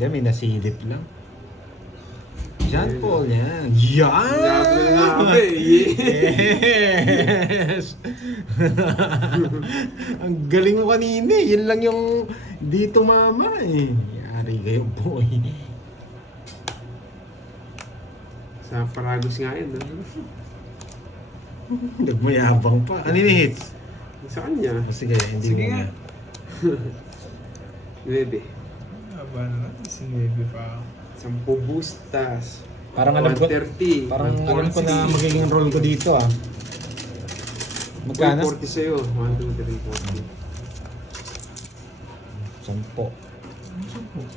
Hindi, may nasilip lang. John Paul yan. Yan! Grabe na nga eh. Yes! Ang galing mo kanina eh. Yun lang yung dito mama eh. Yari kayo boy. Sa Paragos nga yun. Nagmayabang pa. Kanina hits? Sa kanya. O sige, hindi Sige mo nga. na. 9. Aba na natin, sinuebe pa ako. 10 bustas. Parang alam ko, 130. parang alam ko na magiging role ko dito ah. Magkano? 140 sa'yo. 1, 2, 3, 40. 10.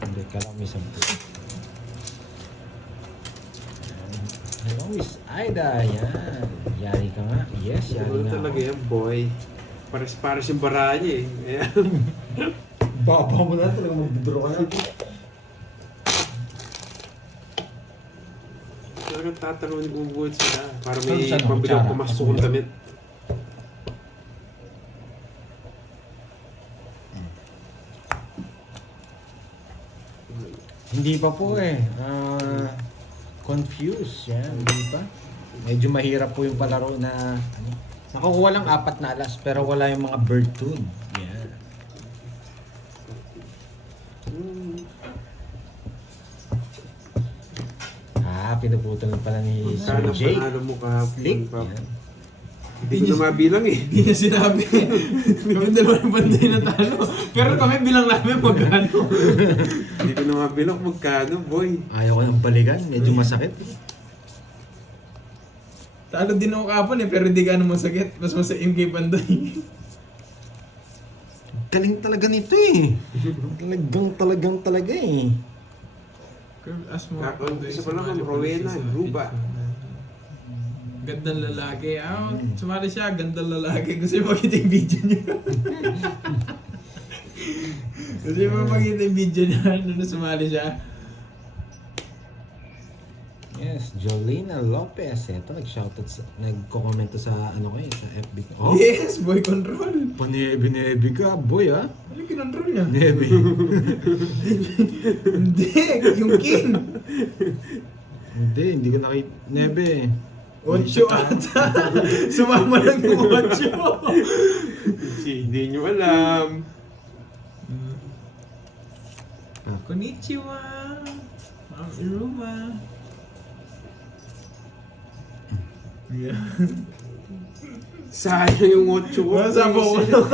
Hindi, kala ko may 10. Hello, Miss Aida. Yan. Yari ka nga. Yes, yari Ano nga talaga ako. yan, boy? Pares yung bara niya eh. Ayan. Baba mo na talaga, mag-draw ka na. Talagang tatanungin kung buhat sila. Para may Saan, pambilang kutsara? pumasok kong damit. Hindi pa po eh. Confused. Yan, hindi pa. Medyo mahirap po yung palaro na ano. Nakukuha lang 4 na alas pero wala yung mga bird tune. Yan. Pinuputol pala ni Sir Sana Jake. panalo mo kahapon. Flick. Pap. Yan. Hindi ko na mabilang eh. Hindi niya sinabi. Kami dalawa ng banday na talo. Pero kami bilang namin magkano. Hindi ko na mabilang magkano, boy. Ayaw ko ng balikan. Medyo masakit. Talo din ako kapon eh, pero hindi ka naman sakit. Mas masakit yung kay banday. Galing talaga nito eh. Talaga eh. As mo Isa pa naman, Rowena, Ruba. Gandang lalaki. Sumali siya, gandang lalaki. Gusto niyo makita yung video niya. Gusto niyo makita yung video niya nung sumali siya. Yes, Jolina Lopez. Ito, nagko-komento sa ano ko eh, sa FB ko. Oh, Yes, boy control. Paniebi ka, boy ah. Ano yung kinontrol niya? Nebi. Hindi, yung king. Hindi ko nakita. Nebe. Ocho ata. Sumama lang yung ocho. Hindi nyo alam. Konnichiwa. Ma'am Iruma. Yeah. Sayang yung 8 ko. Masama ko lang.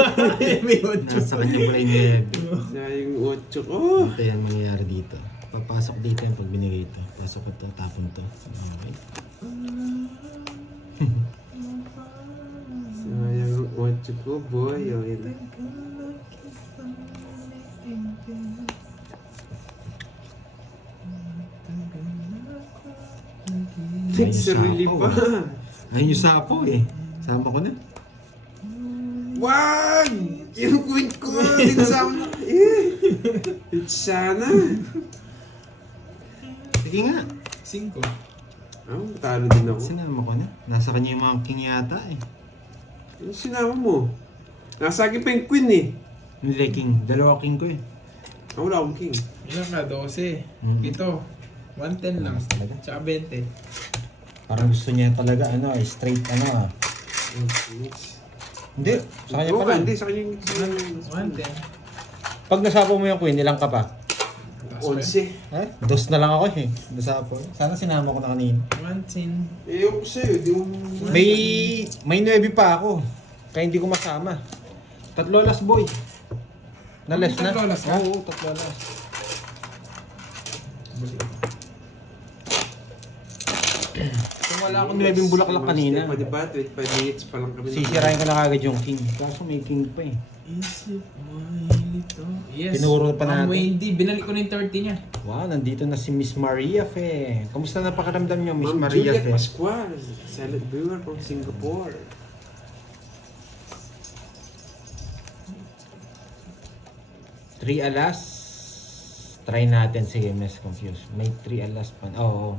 May ocho. Nasa kanya pala yung Nebe. Sayang yung 8 ko. Ito yan mangyayari dito. Papasok dito yan pag binigay ito. Pasok ko to, tapon to. Okay. Sayang yung 8 ko, boy. Okay na. Ayun yung Sarili sapo, pa. Ayun yung sapo eh. Sama ko na. Wag! Yung queen ko! Tinsama na. Sana. Sige nga. 5. Talo din ako. Sinama ko na. Nasa kanya yung mga king yata eh. Ano sinama mo? Nasa akin pa yung queen eh. Hindi king. Dalawa king ko eh. Wala akong king. Ilan ka? 12. Ito. 110 lang. Talaga? Tsaka 20. Parang gusto niya talaga ano eh. Straight ano ah. Hindi. Sa kanya Oo, pala. hindi. Sa kanya yung 110. Pag nasapo mo yung queen, ilang ka pa? 11. Eh? Dos na lang ako eh. Nasapo. Sana sinama ko na kanina. 110. Ayoko sa'yo. Di mo... May 9 pa ako. Kaya hindi ko masama. 3 last boy. Na less na? 3 last ka? Oo, 3 last. Kung wala akong 9 bulaklak kanina, Pa diba? 25 minutes pa lang kami. sisirain ko na kagad yung king. Kaso may king pa eh. Isip mo hilito. Yes. Tinuro pa natin. Wendy, binalik ko na yung 30 niya. Wow, nandito na si Miss Maria Fe. Kamusta na pakiramdam niyo, Miss Ma'am Maria Juliet Fe? Pascual, salad brewer from Singapore. Three alas. Try natin. Sige, mas confused. May 3 alas pa. Oo.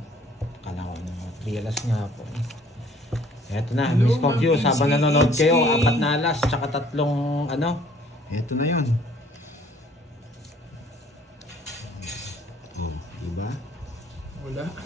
Kala ko ano. 3 alas nga po. Eto na, Hello, Miss Confused. Ma'am Habang nanonood kayo, PCHK. 4 na alas, tsaka 3 ano. Eto na yun. daga.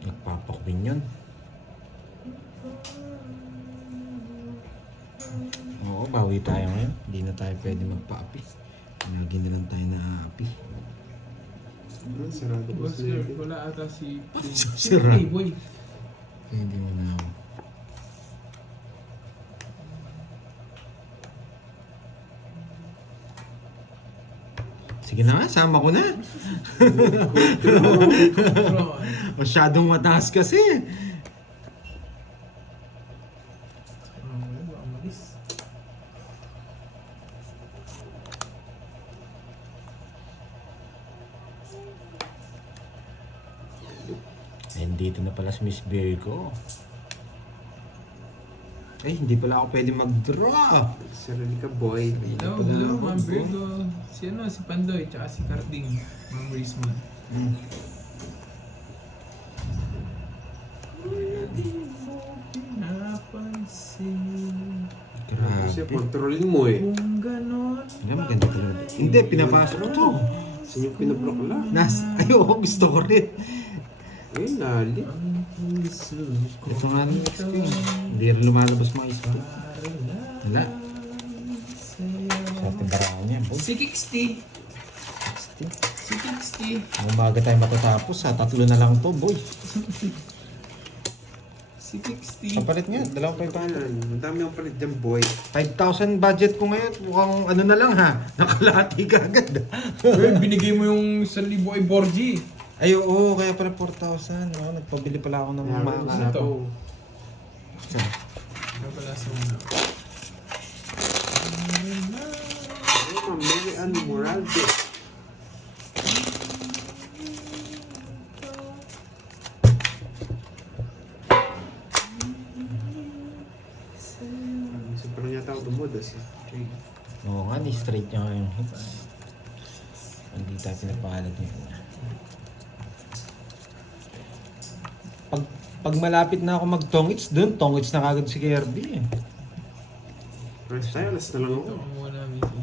Nagpapakwin yun. Oo, bawi tayo ngayon. Hindi na tayo pwede magpa-api. Lagi na lang tayo na-aapi. Sarado ko Boss, sila. wala ata si Sira. Boy. Hindi mo na ako. Sige na nga, sama ko na. Masyadong mataas kasi. Eh, dito na pala si Miss Virgo. Eh, hindi pala ako pwede mag-draw. Sarili ka, boy. Hello, Ma'am Virgo. Si si Pandoy, tsaka si Carding. Ma'am Risman. Hmm. Kasi Grabe. kontrolin mo eh. Kung ganon. Alam, maganda talaga. Hindi, pinapasok ko to. Saan yung pinablock lang? Ayoko, gusto ko rin. Eh, nali. Ito nga ang next ko. Hindi rin lumalabas mga isa. Wala. Sa tindaraan niya, boy. Si Kixty. Si Kixty. Umaga tayo matatapos. Sa 3 na lang to, boy. Si Kixty. Kapalit nga, 2,500. Ang dami akong palit dyan, boy. 5,000 budget ko ngayon. Mukhang ano na lang ha. Nakalati ka agad. Binigay mo yung 1,000 ay Borgie. Ay, oo. Kaya pala 4,000. Oo, nagpabili pala ako ng Kaya mga ano ano. to? Ano pala sa una? Oh, Mary Ann Moralde. Isa pa lang yata ako dumudas eh. Oo nga, ni straight niya nga yung hits. Hindi tayo pinapahalag niya. Pag malapit na ako mag-tongits dun, tongits na kagad si Kirby eh. Rest tayo, last na lang ako. Ito ko muna, Missy.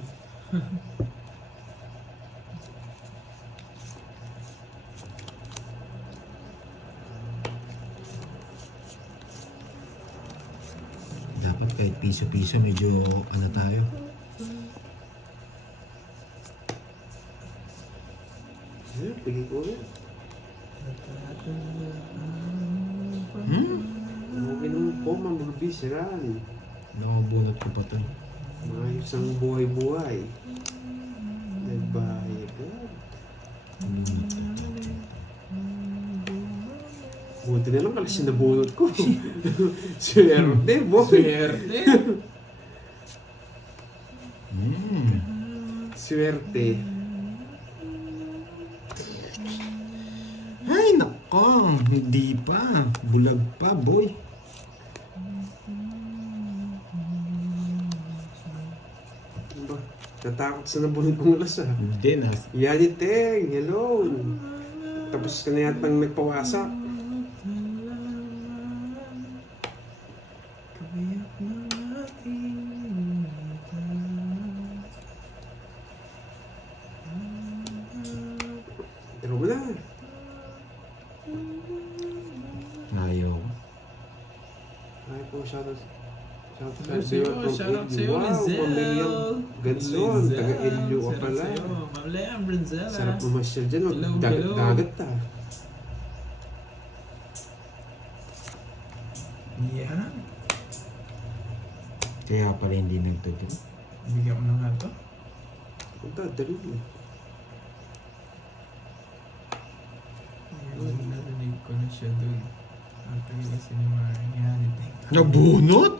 Dapat kahit piso-piso, medyo ano tayo. Eh, pigi ko yan. Okay naman po, mamulubi, siraan. Nakabunot ko pa to. Maayos ang buhay-buhay. Nagbayad. Buti na lang kalas yung nabunot ko. Swerte, boy. Swerte. Swerte. Ay, nako. Hindi pa. Bulag pa, boy. Ba, natakot sa nabunot kong alas ah. Hindi na. Yani Teng, hello. Tapos ka na yatang nagpawasak. Pero wala. Ayaw. Ay po, shoutout. Shoutout sa'yo, shoutout sa'yo, Wow, Lizelle. Pamilyang Ganson, taga Ilyo ka pala. Ma'am Leah Brinzella. Sarap mamasyal dyan, oh. Hello, Dagat, hello. dagat ta. Yan. Kaya pala hindi nagtutun. Bigyan mo na nga to. Punta, dali mo. Ayun, narinig ko na siya doon. Ang tagal kasi ni Maring yan. Nabunot?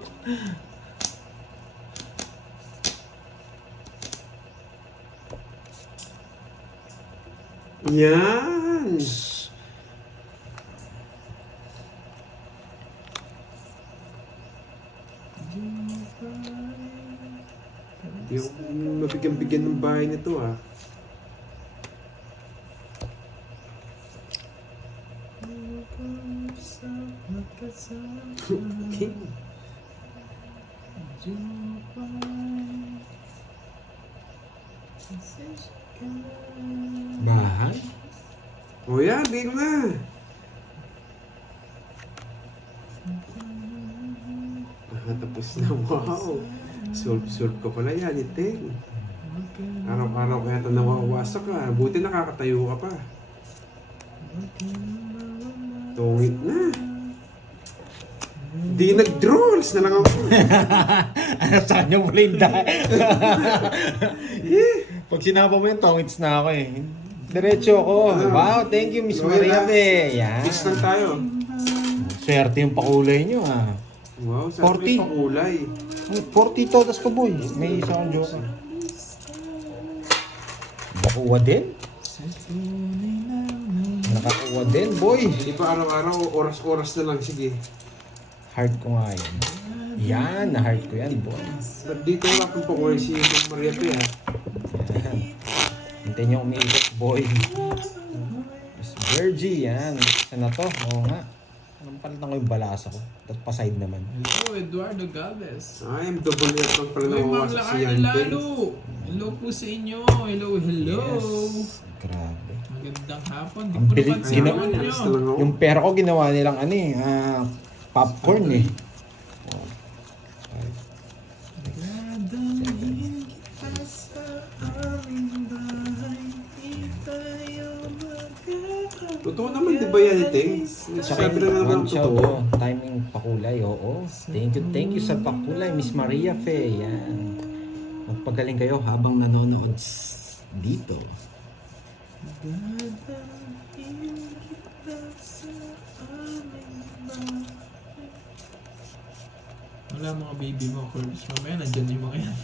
Yan! Hindi ako mabigyan-bigyan ng bahay nito ah. Okay. Bahay? O yan, bigyan mo na. Tapos na, wow. Solve ko pala yan, Iteng. Araw-araw kaya ito nawawasak ka. Buti nakakatayo ka pa. Tungit na. Di nag-drawls na lang ako. Ano sa kanya mula yung Pag sinapa mo yung tongits na ako eh. Diretso ako. Wow, thank you Miss Maria Be. Yan. Fix lang tayo. Swerte yung pakulay nyo ah. Wow, sabi 40. may pakulay. 40 todas ko boy. May isa akong joker. Nakuha din? Nakakuha din boy. Hindi pa araw-araw, oras-oras na lang. Sige. Heart ko nga yan. Yan, na-heart ko yan boy. Ba't dito wala akong pakulay si Maria P ha? Yan. Hintayin niyo umiikot boy. Miss Virgie, yan. Isa na to. Oo nga. Anong palitan ko yung balasa ko? Tapos pa-side naman. Hello, Eduardo Galvez. Ay, double yan lang pala Uy, Ma'am nawawasak si Lacarne Yan Lalo. Hello po sa inyo. Hello, hello. Yes. Grabe. Magandang hapon. Di Ang ko bilis- napansin Sino- naman nyo. Alas na lang ako. Yung pera ko ginawa nilang ano eh, popcorn eh. Oh. Dadalhin kita sa aming bahay. Di tayo magkakaroon. Totoo naman, di ba yan, Iteng? Tsaka Sabi na naman one ang shot totoo. oh, timing pakulay, oo. Thank you sa pakulay, Miss Maria Fe. Yan. Magpagaling kayo habang nanonood dito. Dadalhin kita sa aming bahay. Wala mga baby mo, Curbs. Mamaya nandyan yung mga yan.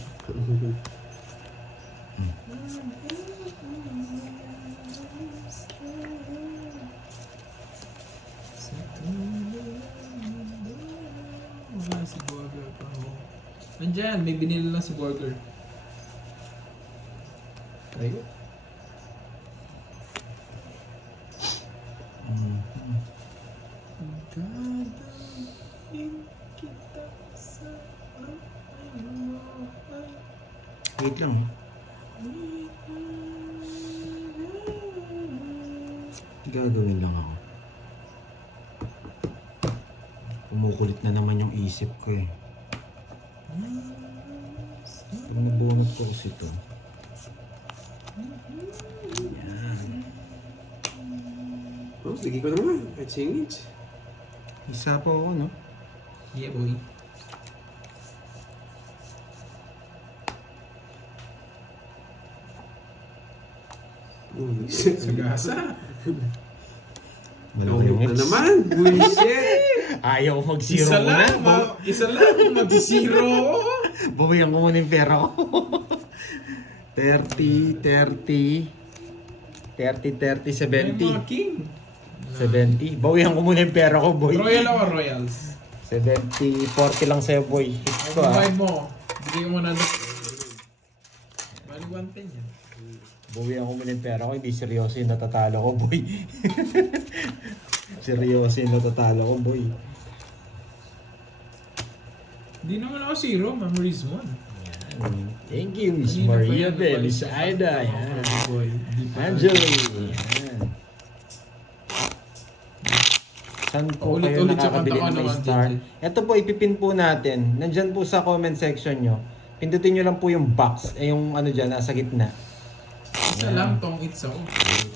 Wala si Burger pa ho. Nandyan, may binili lang si Burger. Ayun. Dadalhin kita sa aming bahay. Wait lang. Gagawin lang ako. Kumukulit na naman yung isip ko eh. Pag nabunot ko kasi ito. Yan. Oh, sige ko naman. Kahit singits. Isa po ako, no? Yeah, boy. Sagasa. Malaki yung Tungit na hits. naman. Bullshit. Ayaw ko mag-zero Isa ko lang, na. isa lang, mag-zero. Bawian ko muna yung pera ko. 30, 70. Mga king. 70. Bawian ko muna yung pera ko, boy. Royal o Royals? 70, 40 lang sa'yo, boy. Hits ko, Provide ah. mo. Bigyan mo na doon. Bali 110 yan. Bawian ko muna yung pera ko. Hindi seryoso yung natatalo ko, boy. Seryoso yung natatalo ko, boy. Hindi naman ako zero, memories 1. Yan. Thank you, Miss Maria Be, Miss Aida. Yan. Angeli. Yan. Saan po kayo Ulit-ulit siya nakakabili kanta ko ng may naman, star? Angel. Ito po, ipipin po natin. Nandyan po sa comment section nyo. Pindutin nyo lang po yung box. Yung ano dyan, nasa gitna. Isa lang tong it's ako.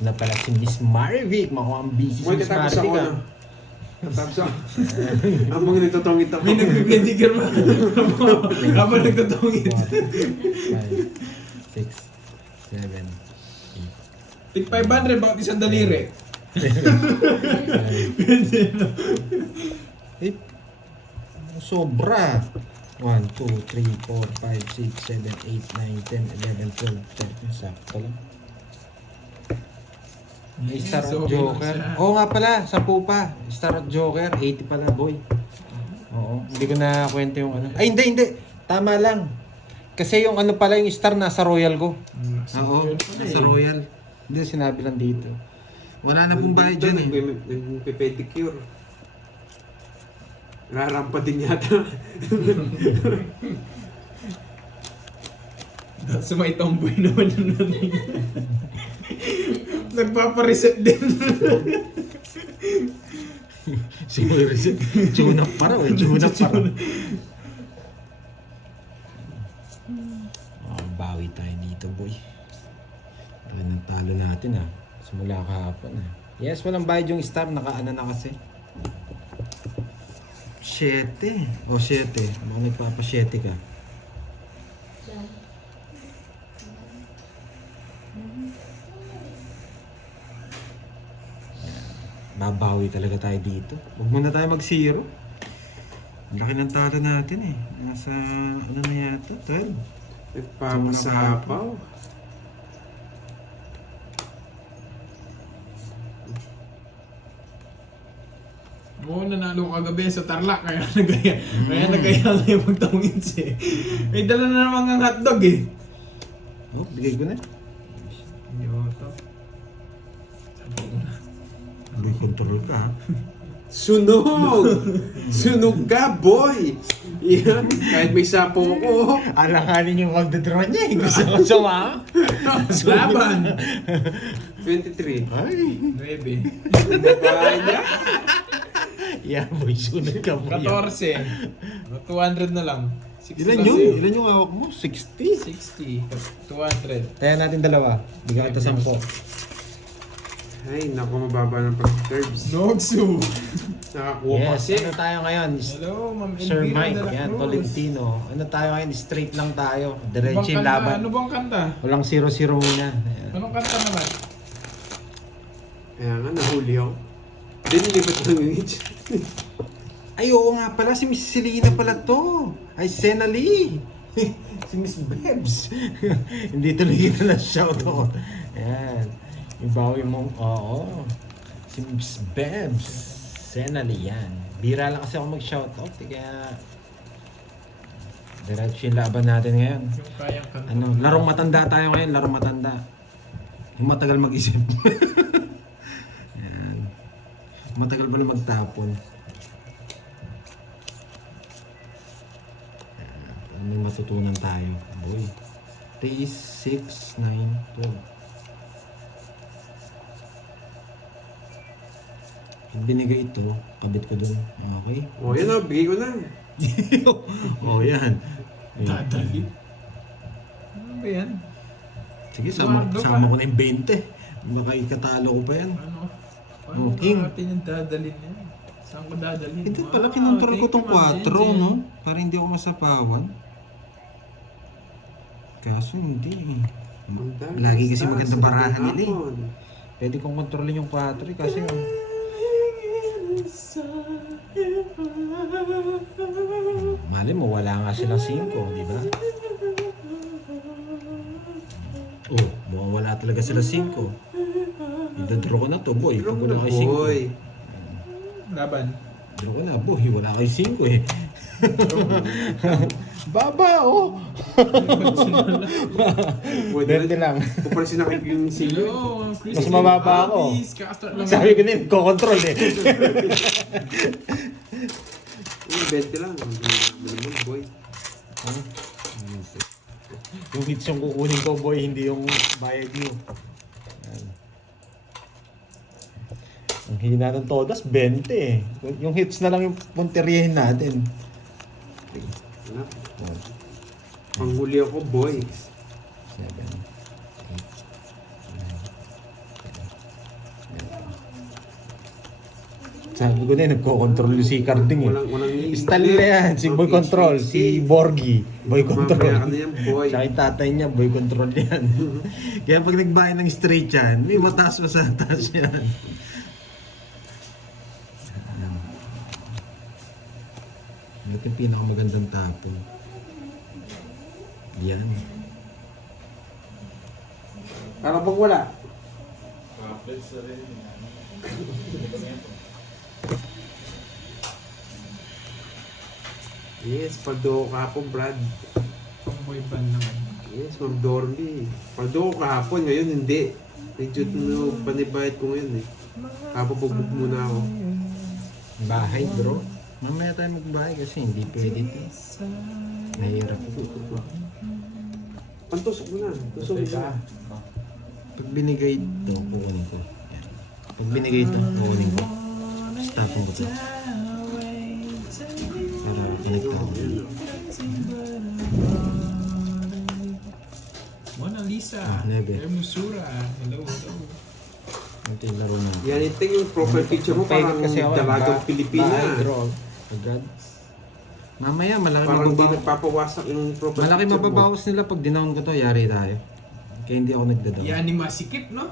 Na pala si Miss Marivic. Makuha ang busy si Boy, Miss katapos ako Marivic. na. Katapos ako. Ang mga nagtotongit ako. May nagbibindigan mo. Habang nagtatungit. 5, 6, 7, 8. Tig 500, bakit isang daliri? Eh, sobra. 1, 2, 3, 4, 5, 6, 7, 8, 9, 10, 11, 12, 13. Sakto lang. May Star at So, Joker. bilang siya. Oo nga pala, 10 pa. Star at Joker, 80 pala, boy. Oo, hindi ko na kwento yung ano. Ay, hindi. Tama lang. Kasi yung ano pala yung star nasa Royal Go. Oo, Nasa Royal. Hindi sinabi lang dito. Wala na pong bayad dyan eh. Nagpe-pedicure. Rarampa din yata. Sumay tomboy naman yung nanay niya. Nagpapareset din. Siguro tune up pa raw eh. Tune up pa raw. Bawi tayo dito boy. Nagtalo natin ah. Simula kahapon ah. Yes, walang bayad yung star. Nakaano na kasi. 7. O 7. Baka nagpapa 7 ka. Babawi talaga tayo dito. Huwag muna tayo mag-zero. Ang laki ng talo natin eh. Nasa ano na yata? 12. Nagpapasapaw. Oo, nanalo kagabi sa Tarlac, kaya nagaya. Kaya nagaya ngayon magtawid siya. May dala na naman ang hotdog eh. Oh, bigay ko na. Yoto. Boy, control ka ha. Sunog! Sunog ka, boy! Yan, kahit may sapo ko. Alanganin yung magdodraw niya eh. Gusto ko sumama. Laban! 23. Ay. 9. Babae niya. Yeah, boy, sunod ka boy. 14. 200 na lang. 60 Ilan lang yun? sa'yo. Ilan yung hawak mo? 60? 60. 200. Kaya natin dalawa. Bigyan kita 10. Ay, naku, mababa ng pag-curbs. Nogsu! Nakakuha Yes, kasi. ano tayo ngayon? Hello, Ma'am Sir Elvira Mike, de la yan, Cruz. Tolentino. Ano tayo ngayon? Straight lang tayo. Ano Diretso bang yung kanta? laban. Ano bang kanta? Walang 0-0 muna. Ayan. Anong kanta naman? Kaya nga, nahuli ako. Dinilipat lang yung itch. Ay, oo nga pala. Si Miss Selena pala to. Ay, Sena Lee. Si Miss Bebs. Hindi tuloy kita na shoutout. Ayan. Ibawi mong, oo. Si Miss Bebs. Sena Lee yan. Bira lang kasi ako mag-shoutout. Kaya, diretso yung laban natin ngayon. Yung kayang kanta. Ano, larong matanda tayo ngayon, larong matanda. Yung matagal mag-isip. Ayan. Matagal pa rin magtapon. Ayan. May matutunan tayo. Boy. 3, 6, 9, 12. Pag binigay ito, kabit ko dun. Okay? O, yan o, bigay ko na. Oh, yan. Dadali. Ano ba yan? Sige, sama Eduardo ko pa. na yung 20. Baka ikatalo ko pa yan. Ano? Paano King. natin yung dadalhin yan? Saan ko dadalhin? Hindi pala, kinontrol ko thank tong you, Ma'am 4, Jenjen. no? Para hindi ako masapawan. Kaso hindi eh. Ang dami Lagi ng kasi stars magandang sa barahan nila eh. hapon. Pwede kong kontrolin yung 4 eh, kasi mali mo, wala nga silang 5, di ba? Oh, mukhang wala talaga sila 5. Idadraw ko na to, boy. Pero Pag mo wala na, kayo 5. boy. Laban. Draw ko na, boy. Wala kayo 5 eh. Baba, oh! Pwede 20 lang. Puparesin na kayo yung silo. Hello, Mas mababa ako. Kakastart lang. Sabi ko din, ko-control eh. Yung 20 lang. Ano boy? Yung hits yung kukunin ko, boy, hindi yung bayad nyo. Yan. Ang hina ng todas, 20 eh. Yung hits na lang yung punterihin natin. Ano? Panghuli ako, boy. 7, 8, 9, 10. Sabi ko na eh, nagko-control yung si Carding eh. Walang Style na yan, si Boy Control, si Borgie, Boy Control. Mamaya ka na yan, boy. Tsaka yung tatay niya, Boy Control yan. Kaya pag nagbahay ng straight yan, may mataas pa sa taas yan. Ito yung pinakamagandang tapon. Yan. Para bang wala? Yes, paldo ka po, Brad. boy band naman. Yes, Ma'am Dorby. Paldo ko kahapon, ngayon hindi. Medyo panibahit ko ngayon eh. Kapabugbog muna ako. Bahay, bro. Mamaya tayo magbahay kasi hindi pwede ito. Nahirap ito. Pantusok mo na. Tusok mo na. Pag binigay ito, kukunin ko. Yan. Pag binigay ito, kukunin ko. Stopin ko ito. Para connect ako. Mona Lisa. Nebe. Hermosura. Hello, hello. Ito yung laro na. Yan, ito yung profile picture mo parang dalagang Pilipina. Bahay, draw. Agad. Mamaya, malaki Parang di mababawas. nagpapawasak yung profile Malaki picture mo. mababawas nila pag dinaon ko to, yari tayo. Kaya hindi ako nagdadaw. Yan ni masikip, no?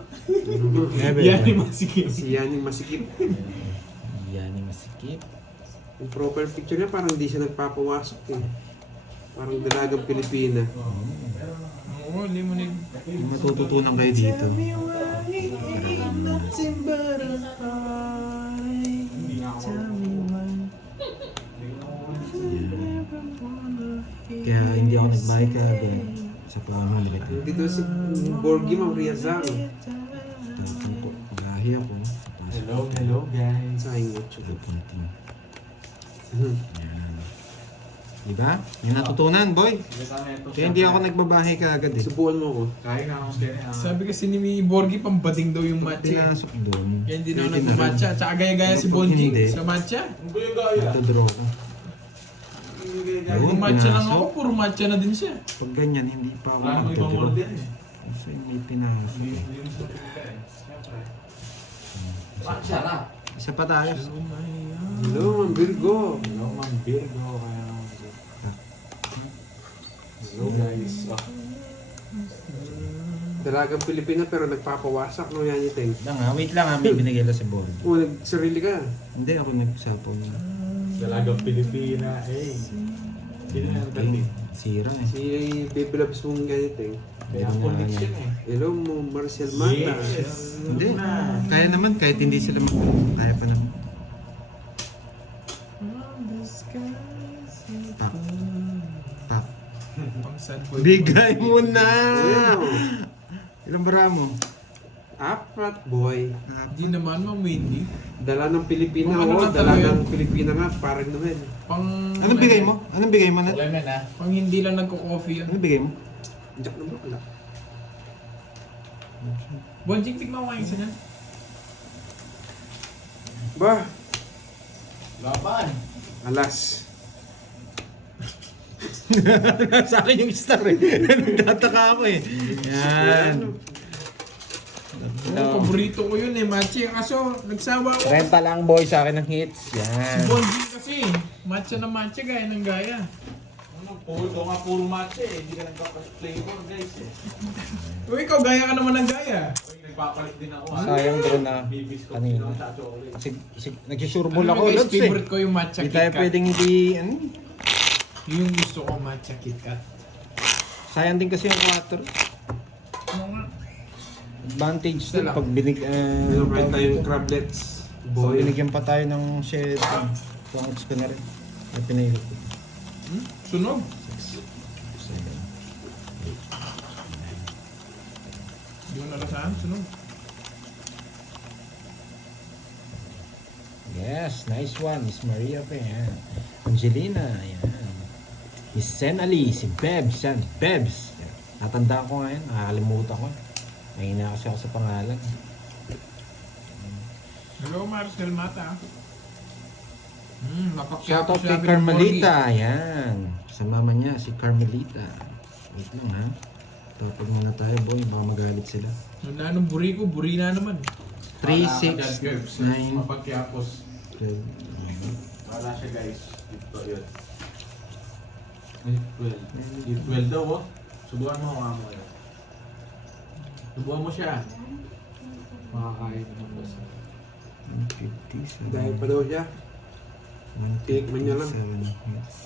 Nebe. Yan ni masikip. Si yan yung masikip. Yan yung masikip. Yung profile picture niya parang di siya nagpapawasak eh. Parang dalagang Pilipina. Oo, limunig. May matututunan kayo dito. Kaya hindi ako nagbayad ka sa pamahuli ka. Dito si Borgi Ma'am Riazang. Tapos po, magahi ako. Hello guys. Sa YouTube. Yan. Diba? May natutunan, boy. Kaya hindi ako nagbabahay ka agad eh. Subukan mo ko. Kaya nga akong ganyan. Sabi kasi ni Borgi, pambading daw yung matcha. Pinasok doon. Kaya hindi na ako Pwede nagmamatcha. Tsaka gaya-gaya si Bonji Hindi. sa matcha. Ano yung gaya? Ito draw ko. Yun, Kung matcha lang pinasok. ako, puro matcha na din siya. Pag ganyan, hindi pa ako Wala mo ibang nagtadraw. order eh. Kasi may pinasok eh. Yung sa pika eh. Siyempre. Matcha na. Isa pa tayo. Hello Ma'am Virgo. Hello, Ma'am Virgo. Kaya hello guys. Dalagang Pilipina pero nagpapawasak no yan yung Lang ha, wait lang ha, may binigay lang sa board. Oh, nagsarili ka. Hindi ako nagsapaw na. Dalagang Pilipina. Eh. Sino na Okay. yung Sira eh. Si Baby Loves mong ganito eh. Kaya connection eh. Hello mo Marcel Mata. Yes. Hindi. Kaya naman, kahit hindi sila magtulong, kaya pa naman. Pak. Pak. Pang sad boy. Bigay mo na! Wow. Ilang bara mo? Apat boy. Hindi naman, Ma'am Wendy. Dala ng Pilipina Kung ano oh, lang dala talaga ng Pilipina nga parang naman. Pang... Anong bigay mo? Anong bigay mo na? Wala na. Pang hindi lang nagko-coffee yan. Anong bigay mo? Jack na bakla. Bonjing, tignan mo kayo isa niyan. Ba, Laban. alas. Sa akin yung star eh. Nagtataka ako eh. Yan. Oo, paborito ko yun eh, matcha. Kaso, nagsawa ako. Renta lang boy sa akin ng hits. Si Yan. Bonjing kasi, matcha na matcha, gaya ng gaya. Puro matcha eh. Hindi ka nagpapag-flavor guys eh. O ikaw, gaya ka naman ng gaya. Uy, nagpapalit din ako. Sayang doon na Bibis ko. kanina. Chocolate. Nagsusurbol Ano ako. guys, Lods eh. favorite ko yung matcha Hindi tayo KitKat. pwedeng hindi, ano? Yung gusto ko, matcha KitKat. Sayang din kasi yung 4. Ano nga? Advantage Isa din lang. pag Meron kayo tayong crablets. Boy. Boy. Binigyan pa tayo ng share. Pangits ko na rin. Ay, pinahilot ko. Sunog. 7. Hindi mo nalasahan, sunog. Yes, nice one. Miss Maria pa yan. Angelina, yan. Miss Senali, si Bebs, yan. Bebs. Yan. Natandaan ko nga yan, nakakalimutan ko. Mahina kasi ako sa pangalan. Hello, Marcel Mata. Shoutout kay Carmelita, yan. Sa mama niya, si Carmelita. Wait lang ha. Tapag muna tayo boy, baka magalit sila. Wala nung buri ko, buri na naman. 3, 6, 9, Mapagkiapos. 12. Wala siya guys. Dito yun. Ay, 12. 12 daw oh. Subukan mo nga mo yun. Subukan mo siya. Makakain ng basa. 150, Dahil pa daw siya. 150 Tikman niya lang. sa akin ng hits.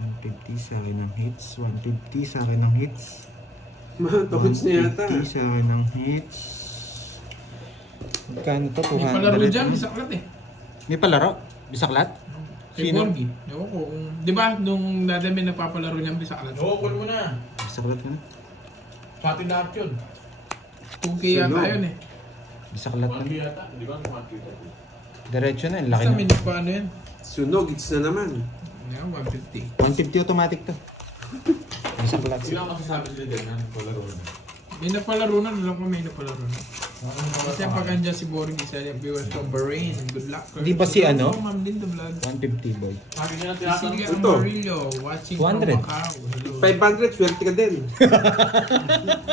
150 sa akin ng hits. 150 sa akin ng hits. Matouch niya yata. 150 sa akin ng hits. Magkano to? 200? May palaro dyan, bisaklat eh. May palaro? Bisaklat? Kay Sino? Borgie. Ewan ko. Di ba, nung dati may nagpapalaro niya sa kalat. Oo, kunin mo na. Bisaklat mo na. Sa atin lahat yun. 2K yata Sunog. yun eh. Bisaklat mo 1K na. yata. Di ba? 1K yata. Diretso na, ang laki Basta na. minute pa ano yan. Sunog, it's na naman. Yeah, 150. 150 automatic to. Bisaklat. Sino ang masasabi sila din na palaro na? May napalaro na, alam ko may napalaro na. Kasi pag andyan si Borgie, sa viewers from Bahrain, good luck. Di ba si ano? Oh, Ma'am Linda Vlog. 150 boy. Sabi niya na Cecilia tinatanong. Ito. Amarillo, watching 200. from Macau. Hello. 500, swerte ka din.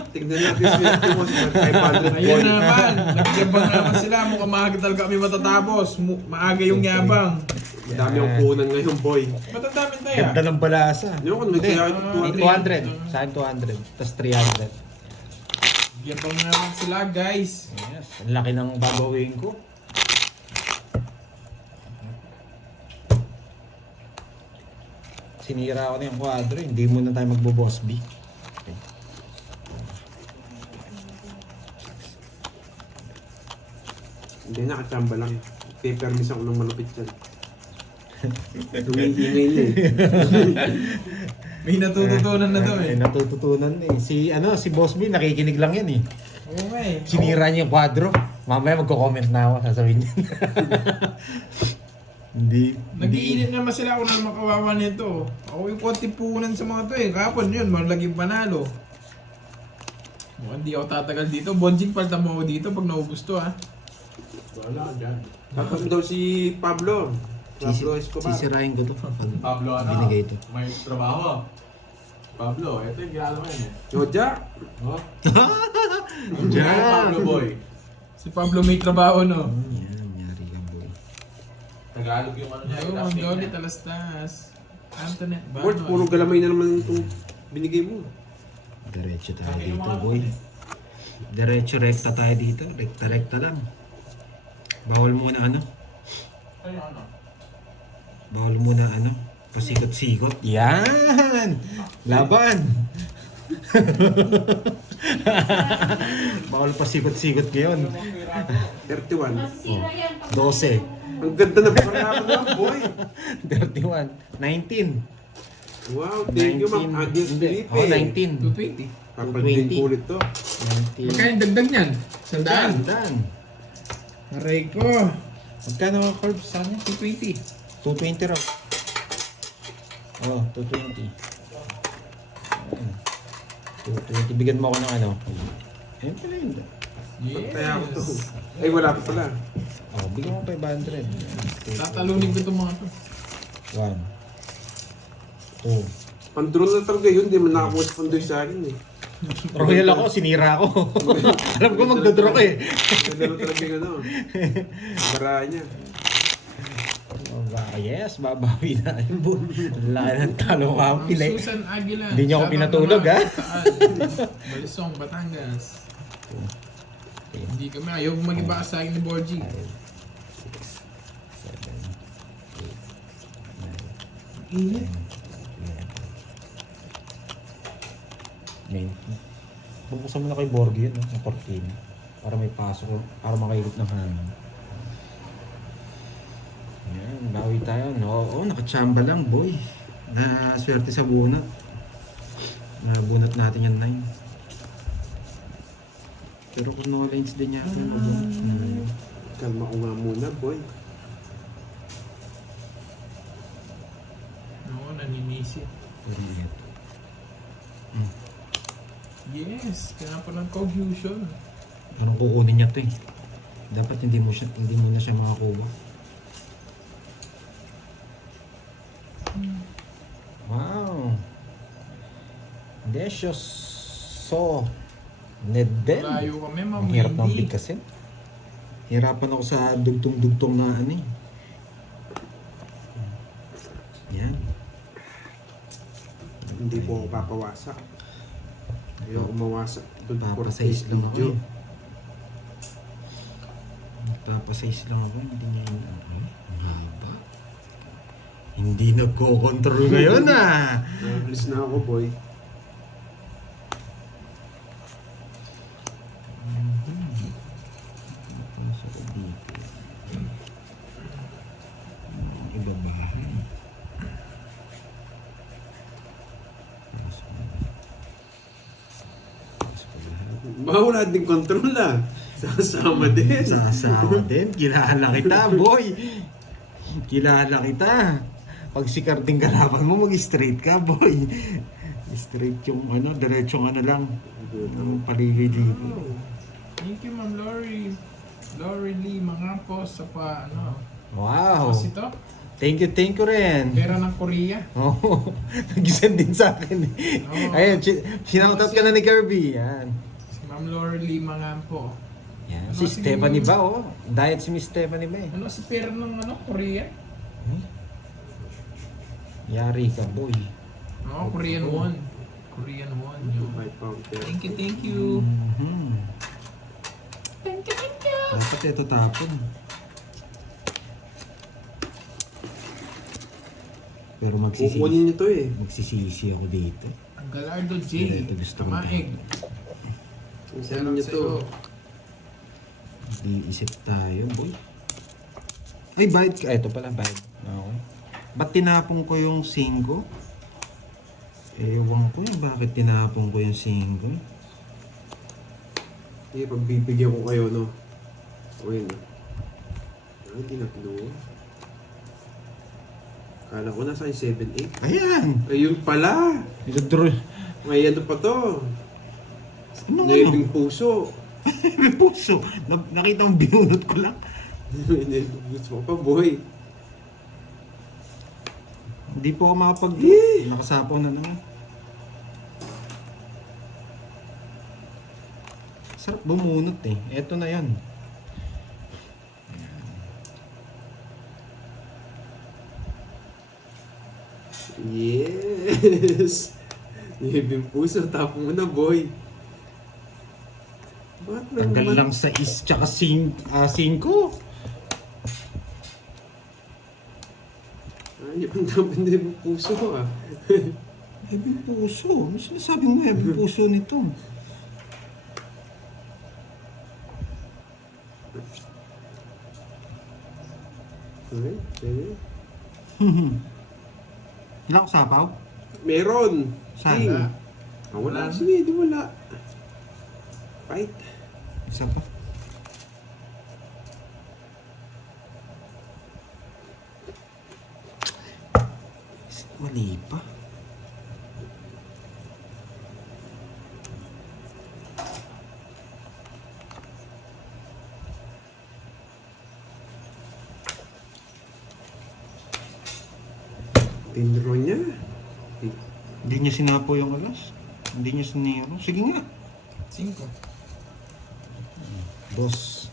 Tignan natin swerte mo sa 500 Ayun boy. na naman, nagjabang naman sila. Mukhang maaga talaga kami matatapos. Maaga yung yabang. Ang dami ang punan ngayon, boy. Ba't ang dami tayo? Ganda ng balasa. Hindi ko may Hindi. kaya May 200. 200. Sa akin 200. Tapos 300. Yabang naman sila guys. Yes. Ang laki ng babawin ko. Sinira ko na yung kwadro. Hindi muna tayo magbo-boss B. Okay. Hindi, nakachamba lang. Papermiss ako ng malupit yan. Tumingingay na eh. May natututunan na to May eh. natututunan eh. Si Boss B, nakikinig lang yan eh. Oo nga eh. Sinira niya yung kwadro. Mamaya magko-comment na ako, sasabihin niya. Hindi. Nag-iinit naman sila ako na makawawa nito. Ako yung konti punan sa mga to eh. Kapon yun, malaging panalo. Mukhang di ako tatagal dito. Bonjing, palta mo ako dito pag naubos to ha. Wala ka dyan. Tapos daw si Pablo. Pablo Escobar. Sisirain ko to. Pablo, ano? Binigay ito. May trabaho. Pablo, ito yung ginagawa yan eh. Yoja. Oh? Diyan. Pablo boy. Si Pablo may trabaho no. Yan, yari ka boy. Tagalog yung ano niya. Yo, last ang name Dolly niya. Talastas. Antoinette ba? Boy, puro galamay na naman itong binigay mo. Diretso tayo Akin yung dito mga boy. Diretso rekta tayo dito. Rekta lang. Bawal muna ano. Ano yung ano? Bawal muna ano. Pasikot-sikot. Yan! Laban! Bawal pasikot-sikot ngayon. 31. Masisira yan. 12. Ang ganda na parang mo, boy. 31. 19. Wow, thank you, Ma'am 19. Agnes Hindi. Felipe. Oh, 19. 220. Kapaldin ko ulit to. 19. Magkano dagdag niyan? Sandaan. Dan. Aray ko. Magkano ang carbs sa kanya? 220. 220 raw. Oh, 220. Ayan. 220. Bigyan mo ako ng ano. Ayun pala yun. Pagtaya ko to. Ay, wala pa pala. Oh, bigyan mo 500. Tatalunin ko itong mga to. 1. 2. Pandrol na talaga yun. Hindi man nakakuha sa pandoy sa akin eh. Royal ako, sinira ko. Alam ko magdodraw ka eh. Nalaro talaga yung ano. Bara niya. Oh, yes, babawi na. Laki ng talo ka. Pilay. Susan Aguilar. Hindi niyo ako Shoutout pinatulog, naman. ha? Saan? Balisong, Batangas. Okay. Hindi kami. Ayaw mag-iba sa akin ni Borgie. 5, 6, 7, 8, 9, Init. 10, 11. Bubuksan mo na kay Borgie yun, no? Ang kortina. Para may pasok, para makailot ng hangin. Yan, bawi tayo. Oo, nakachamba lang, boy. Na swerte sa bunat. Nabunat natin yung 9. Pero kung no lines din yata yung mabunat. Kalma ko nga muna, boy. Oo, naninisid. Pero ito. Yes, kaya pa ng confusion. Anong kukunin niya to eh? Dapat hindi mo na siya makakuha. Wow. Desyo so Nedden. Layo kami, Ang hirap ng mamindi. bigkasin. Hirapan ako sa dugtong-dugtong na ano eh. Yan. Hindi po ako papawasak. Ayaw ko mawasak. Papasize lang ako eh. Papasize lang ako. Hindi niya yun. Ay, ang haba. Hindi nagko-control ngayon ah. Nakalis na ako, boy. Ibabahan. Baka wala din control ah. Sasama din. Sasama din. Kilala kita, boy. Kilala kita. Pag si Carding kalaban mo, mag-straight ka, boy. Straight yung ano, diretsong ano lang. Ang paligid dito. Thank you, Ma'am Lori. Lori Lee, mga po sa ano. Wow. Tapos ito, Thank you rin. pera ng Korea. Oo. Nag-send din sa akin. Oo. Ayun, sinoutout ka na ni Kirby. Yan. Si Ma'am Lori Lee, mga po. Yan. Ano Si si- Stephanie ba, oh. Diet si Miss Stephanie ba eh. Ano si pera ng Korea? Yari ka, boy. Oo, Korean won. Korean won. Yun. 5 pound pera. Thank you, thank you. Mhm. Thank you, thank you. Dapat ito tapon. Pero Kukunin niyo to eh. magsisisi ako dito. Ang Galardo J. Ito gusto ko Kamaig. Kukunin niyo to. Di isip tayo, boy. Ay, bayad ka. Ito pala, bayad. Okay. Ba't tinapon ko yung 5? Ewan ko yung bakit tinapon ko yung 5. Sige, pagbibigyan ko kayo, no? O yun, no? Ay, di na kinuha. Kala ko nasa 7-8. Ayan! Ayun pala! Nag-draw. May ano pa to? Ano Nebing puso. May puso. Nakita mo binunot ko lang. Gusto mo pa, boy. Hindi po ako makapag... Nakasapaw na naman. Sarap bumunot eh. Eto na yan. Yes! Nebing puso, tapon mo na, boy. Bakit Tanggal lang sa is tsaka 5. Ayun ang dami nebing puso, ah. Hebing puso. Ano sinasabi mo hebing puso nito? Okay, pwede. Wala ako sapaw? Meron! Saan? King. Ah, wala. Sige, di wala. Fight. Isa pa. Mali pa. Tinro niya. Hindi niya sinapo yung alas. Hindi niya siniro. Sige nga. 5. Boss.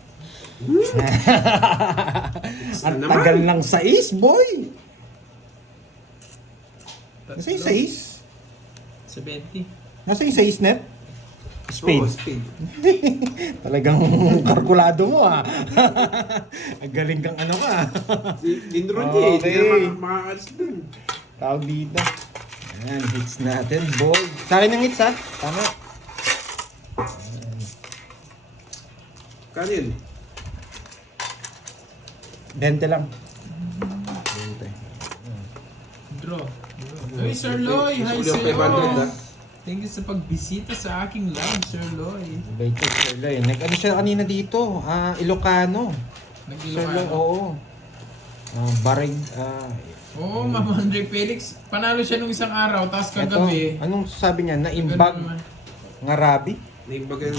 Ang Ang tagal ng sais, boy. Nasa yung sais? 70. Nasa yung sais net? Spade. Oh, spade. Talagang kalkulado mo ah. Ang galing kang ano ka. Tinro niya eh. Okay. Hindi na makakalis dun. Tawag dito. Ayan, hits natin, boy. Sa akin ang hits ha. Tama. Kanin. 20 lang. 20. Draw. Hey, Sir Loy. Hi, Gusto ko Sir yung 500, ah. Thank you sa pagbisita sa aking live, Sir Loy. Bait ko, Sir Loy. Nag-ano siya kanina dito? Ilocano. Sir Loy, oo. Barig. Oo, Ma'am Andre Felix. Panalo siya nung isang araw, tapos kagabi. Anong sabi niya? Naimbag ngarabi? Naimbagan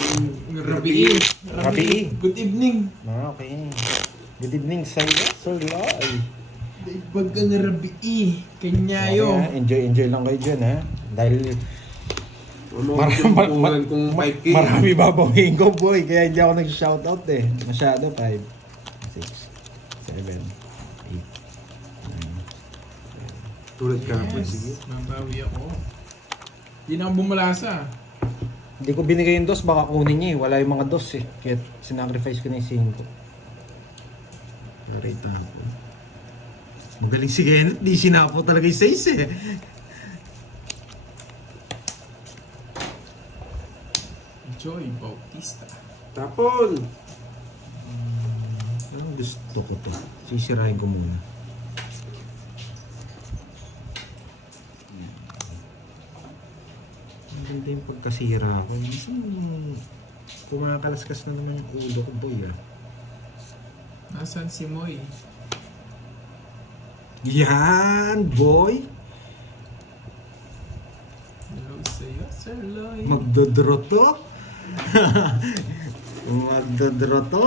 Rabi. Rabi. Good evening. Okay. Good evening sa iyo, Sir Loy. Naibag ka ng Rabi. Kanyayo. Enjoy lang kayo dyan, ha? Dahil Marami kung 5K. marami babawiin ko, boy. Kaya hindi ako nag-shoutout eh. Masyado. 5, 6, 7, 8. Tulad ka po, sige. Mabawi ako. Hindi na ako bumalasa. Hindi ko binigay yung dos, baka kunin niya eh. Wala yung mga dos eh. Kaya sinacrifice ko na yung 5. Narita ako. Magaling si Kenneth. Di sinapo talaga yung 6 eh. Joy Bautista. Tapon! Ano gusto ko to? Sisirain ko muna. Ang ganda yung pagkasira ko. Kumakalaskas na naman yung ulo ko, boy, ah. Nasaan si Moy? Yan, boy! Hello sa'yo, Sir Lloyd. Magdodro to? Magdodro to?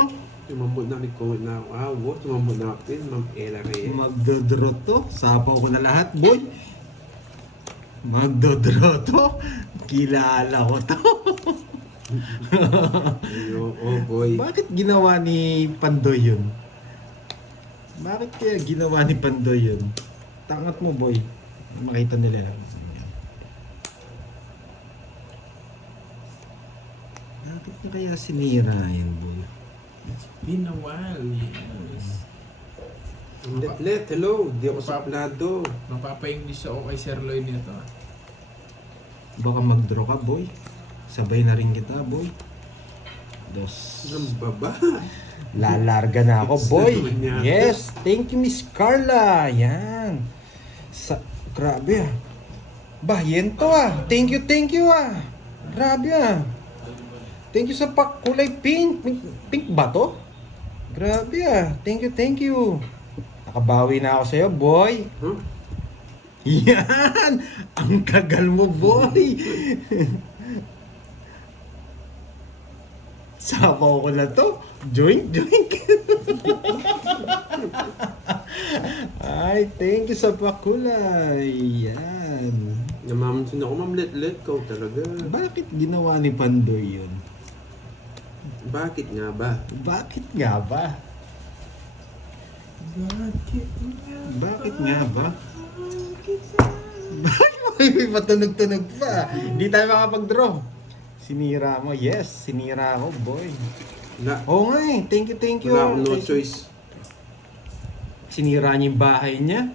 Tumambot na ko na wow, tumambot na natin, Ma'am Ella Reyes. Magdodro to? Sapaw ko na lahat, boy! Magdodro to? Kilala ko to. Oh boy. Bakit ginawa ni Pandoy yun? Bakit kaya ginawa ni Pandoy yun? Tangat mo, boy. Makita nila. Bakit na kaya sinira yun, boy? Been a while, yes. Let, hello, di ako suplado. Mapapa-English ako kay Sir Lloyd nito. Baka mag-draw ka, boy. Sabay na rin kita, boy. Dos. Ang baba. Lalarga na ako, boy. Sa naman niya. Yes, thank you, Miss Carla. Yan. Grabe, ah. Bahiyento, ah. Thank you, ah. Grabe, ah. Thank you sa kulay pink. Pink ba to? Grabe, ah. Thank you. Nakabawi na ako sa'yo, boy. Huh? Yan! Ang kagal mo, boy! Sabaw ko na to. Joink. Ay, thank you sa pakulay. Yan. Namamansin ako, Ma'am Let ko talaga. Bakit ginawa ni Pandoy yun? Bakit nga ba? Bakit nga ba? Bakit nga ba? May matunog-tunog pa. Hindi tayo makapag-draw. Sinira mo. Yes, sinira ko, boy. Wala. Oo nga eh. Thank you. Wala akong no Thank you. choice. Sinira niya yung bahay niya.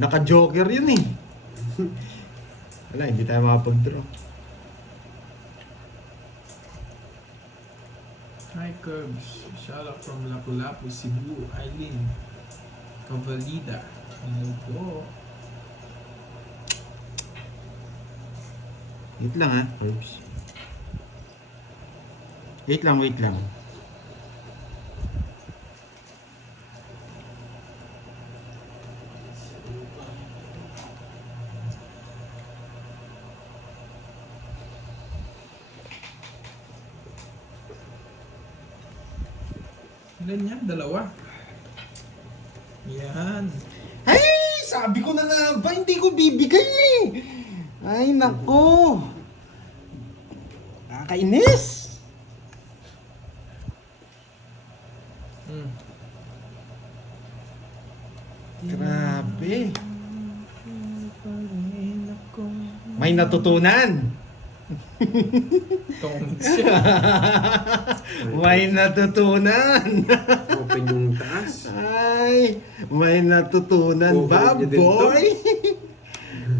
Naka-joker yun eh. Wala, hindi tayo makapag-draw. Hi, Curbs. Shout out from Lapu-Lapu, Cebu, Eileen, Cavalida. Hello po. Wait lang ha, Herbs. Wait lang. Ilan yan? Dalawa. Yan. Ay! Sabi ko na nga ba, hindi ko bibigay eh! Ay, nako! Nakakainis! Grabe! May natutunan! Tongs siya. May natutunan! Open yung taas. Ay! May natutunan, Oo, niya din to. baboy!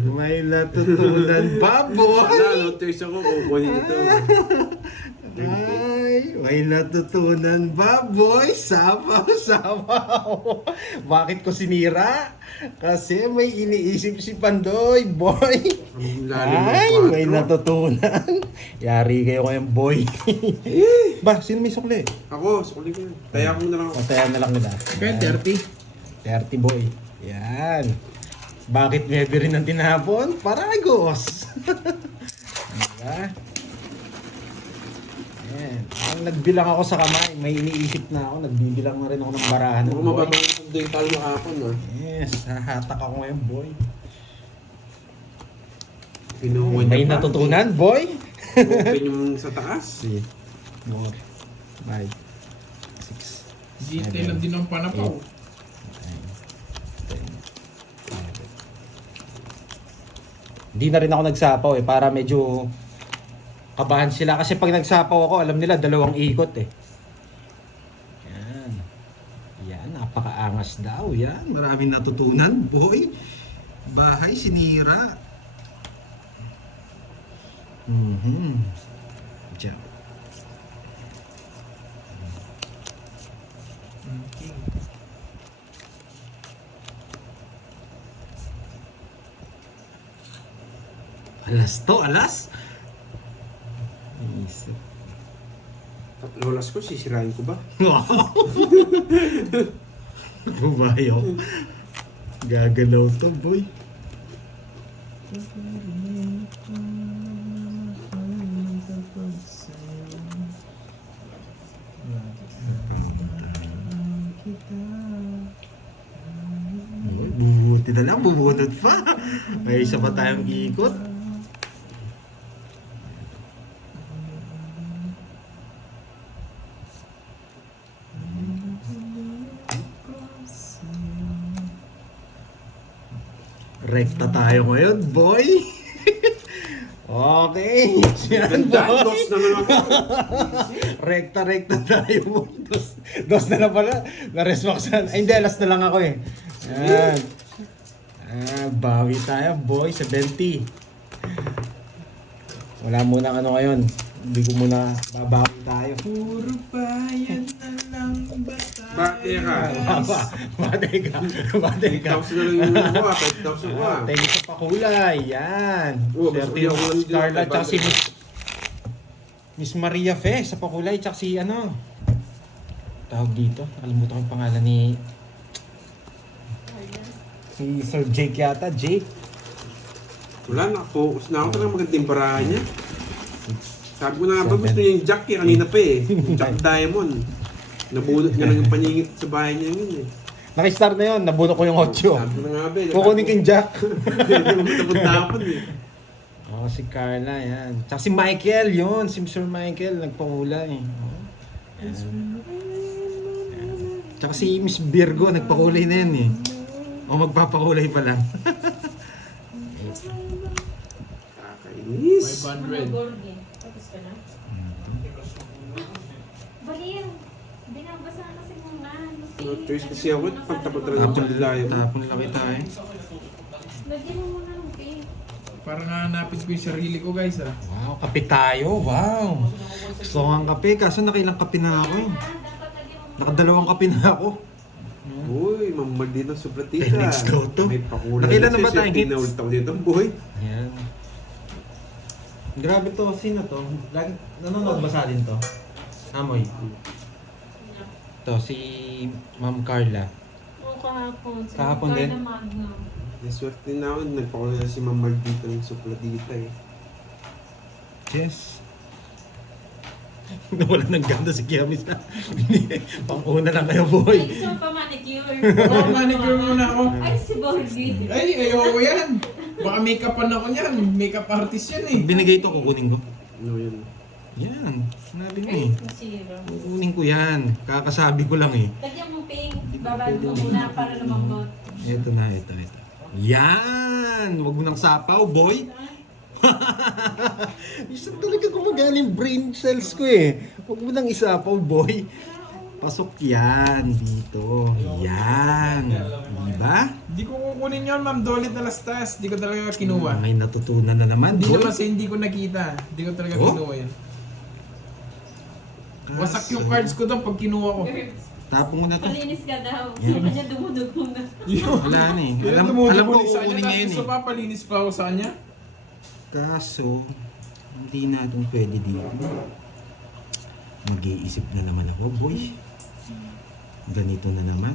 May natutunan, baboy! Wala, no choice ako. Kukunin ito. Ay, may natutunan, baboy! Sapaw! Bakit ko sinira? Kasi may iniisip si Pandoy, boy! Ang lalim ng Ay, may 4. natutunan! Yari kayo kayong boy! Ba, sino may sukli? Ako, sukuli ko yun. Taya ko na lang ako. Patayan na lang nila. Okay, 30. 30 boy. Yan. Bakit may rin ng tinapon? Paragos. Diba? Yan. Ang nagbilang ako sa kamay, may iniisip na ako. Nagbibilang na rin ako ng barahan ng Mukhang boy. mababang yung doon talo makapon, ha? Yes, hahatak ako ngayon, boy. Pinuha niya May pa. natutunan, boy. Open yung sa taas. 3, 4, 5, 6, Detail lang din ang panapaw. 10. Hindi na rin ako nagsapaw eh, para medyo kabahan sila. Kasi pag nagsapaw ako, alam nila, 2 ikot eh. Yan. Yan, napakaangas daw. Yan, maraming natutunan, boy. Bahay, sinira. Diyan. Okay. Alas to, alas? Isip. Lolas ko, sisirain ko ba? Wow! Bumayo. Gagalaw to, boy. Bubuti na lang, bubunod pa. May isa pa tayong ikot. Rekta tayo ngayon, boy. Okay. Yan, Ganda, boy. dos na naman ako. Rekta tayo, boy. Dos na lang pala. Na-resmaxan. Ay, hindi, last na lang ako eh. Yan. Bawi tayo, boy. 70. Wala muna ano ngayon. Hindi ko muna babawi tayo. Puro bayan na lang ba tayo? Bate ka. Bate ka. 8,000 na lang yung una ko 5,000 ko Thank you sa pakulay. Yan. Oh, mas Swerte uliw yung ko lang din Carla yung tsaka si Miss Maria Fe sa pakulay tsaka si ano. Tawag dito. Nakalimutan ko yung pangalan ni si Sir Jake yata. Jake. Wala, nakapokus na ako. Talagang magandang barahan niya. Sabi ko na nga ba, gusto niya yung Jack eh, kanina pa eh. Yung Jack Diamond. Nabunot niya lang yung paningit sa bahay niya yun eh. Nakistar na yun. Nabuno ko yung 8. Sabi ko na nga ba eh. Kukunin ko yung Jack. Hindi mo tapon eh. Oh, si Carla, yan. Tsaka si Michael, yun. Si Sir Michael, nagpakulay. Oh. Yan. Tsaka si Miss Virgo, nagpakulay na yan eh. O magpapakulay pa lang. Kakainis. 500. Tapos ka na? Balir! Binabasa na kasi mga No choice kasi ako, pagtapot na ng Jaglayan. Tapon laki tayo. Lagyan mo muna ng cake. Parang hahanapin ko yung sarili ko guys ah. Wow, kape tayo. Wow. Gusto ko ang kape, kaso nakailang kape na ako eh. Dapat lagyan mo muna. Nakadalawang kape na ako. Uy, mamahal din ang supratita. Phoenix daw to. May pakulay Nakailan na ba siya, tayong hits? tinaulit ako dito, boy. Yan. Grabe to, sino to? Lagi, nanonood ba sa atin to? Amoy. To, si Ma'am Carla. Oo, kahapon. Sa Kahapon din? Carla Magno. Naswerte na ako, nagpakulay na si mamahal dito ng supratita eh. Yes. Nawala ng ganda si Kiamis na. Pang-una lang kayo, boy. Ay, gusto mo pa manicure? Oo, manicure muna ako. Ay, si Borgie. Ay, ayoko yan. Baka make-upan ako niyan. Make-up artist yan eh. Binigay ito, kukunin ko. Ano yun? Yan. Sinabi mo Ay, eh. nasira. Kukunin ko yan. Kakasabi ko lang eh. Lagyan mo pink. Babad mo muna para lumambot. Ito na, ito. Yan! Huwag mo nang sapaw, boy. Isa talaga gumagaling brain cells ko eh. Huwag mo nang isapaw, boy. Pasok yan dito. Yan. Diba? Hindi ko kukunin yun, Ma'am Dolit na lastas. Hindi ko talaga kinuha. May natutunan na naman, Hindi boy. naman sa hindi ko nakita. Hindi ko talaga Oh? kinuha yan. Wasak yung cards ko doon pag kinuha ko. Tapong mo na to. Palinis ka daw. Yan. Sa kanya dumudugo na. Wala na eh. Kaya Alam tumutubo ko sa kanya, kukunin ngayon tapos gusto eh. pa palinis pa ako sa kanya. Kaso, hindi na itong pwede dito. Mag-iisip na naman ako, boy. Ganito na naman.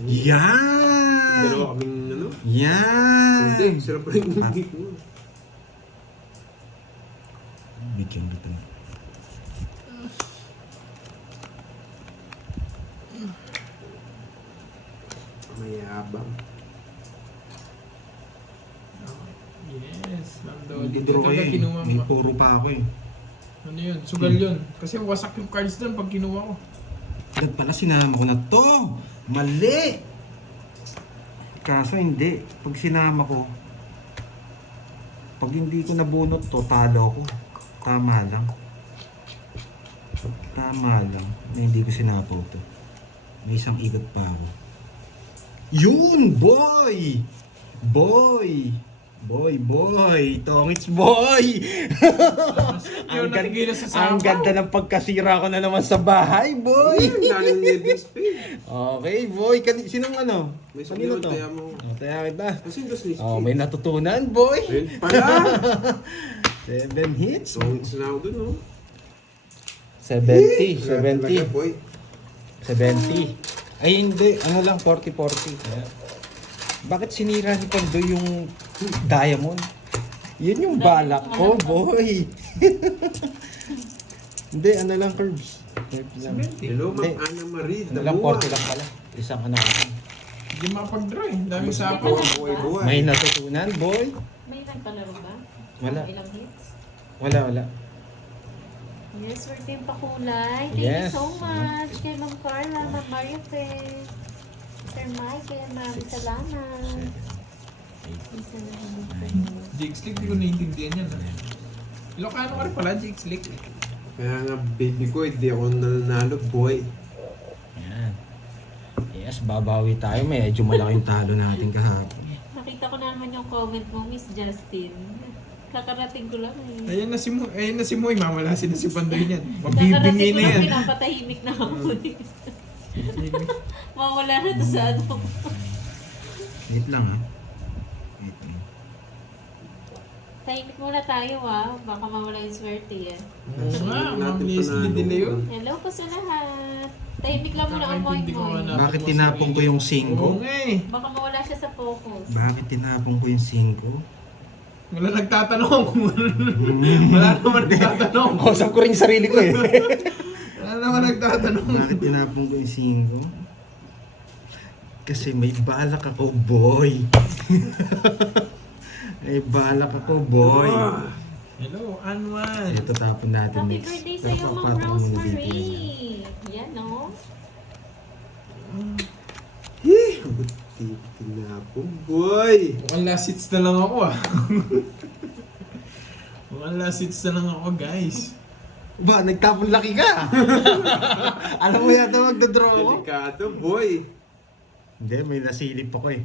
Yan! Dalawa kaming ano? Yan! Hindi, sarap pa yung hindi ko. Bigyan kita na. Mayabang. Yes, Ma'am Dolit. Hindi Hindi draw talaga kayo kinuha eh. May mo. puro pa ako eh. Ano yun? Sugal yun. Kasi wasak yung cards doon pag kinuha ko. Agad pala sinama ko na to! Mali! Kaso hindi. Pag sinama ko, pag hindi ko nabunot to, talo ko. Tama lang. Tama lang na hindi ko sinapaw to. May isang ikot pa ako. Yun! Boy! Boy! Boy! Tongits boy! Yung nakikilos sa ang sapaw. ganda ng pagkasira ko na naman sa bahay, boy! Ay, daling Nevis Pay. Okay, boy. Sinong ano? May Kanino sumunod, to? kaya mo. Oh, taya kita. Kasi dos ni Oh, may natutunan, boy. Ayun pala. 7 hits. Tongits na ako dun, oh. 70, Talaga, 70, boy. 70. Ay hindi, ano lang, 40-40. Bakit sinira ni Pando yung diamond? Yun yung balak ko, boy. Hindi, ano lang, Curbs. Curbs lang. Hello, Ma'am Hindi. Ana Marie. Ano lang, 40 lang pala. Isang ano. Hindi makapag-draw eh. Daming sapo. Buhay-buhay. May natutunan, boy. May nagpalaro ba? Wala. Ilang hits? Wala. Yes, swerte yung pakulay. Thank Yes. you so much kay Ma'am Carla, Ma'am Mario Fe, Sir Michael, maraming salamat. Isa na naman po. Jake Slick, di ko naiintindihan yan. Ilocano ka rin pala, Jake Slick. Kaya nga, baby ko, hindi ako nananalo, boy. Yan. Yes, babawi tayo. Medyo malaki yung talo natin kahapon. Nakita ko na naman yung comment mo, Miss Justin. Kakarating ko lang eh. Ayan na si Moy, mamalasin na si Pandoy niyan. Kakarating Mabibingi ko na lang, yan. pinapatahimik na ako. Mawala na to sa ano. Wait lang, ha? Wait lang. Tahimik muna tayo baka mawala yung swerte yan. Oo nga, Ma'am Natin Leslie panalo. De Leon. Hello po sa lahat. Tahimik lang muna ang point Kakaintindi ko mo. nga na. Bakit tinapong ko yung Oo 5? nga eh. Baka mawala siya sa focus. Bakit tinapong ko yung 5? Wala nagtatanong kung wala naman nagtatanong. Kausap ko rin yung sarili ko eh. Wala naman nagtatanong. Bakit tinapong ko yung 5? Kasi may balak ako, boy. May balak ako, boy. Hello, Anwan. Ito tapon natin. Happy next. birthday sa'yo, Tapos Ma'am patong muna dito yan. Rosemary. Yan, no? Tinapong, boy. Mukhang last hits na lang ako Mukhang last hits na lang ako, guys. Ba, nagtapon laki ka. Alam mo yata magdodraw ako? Delikado, boy. Hindi, may nasilip ako eh.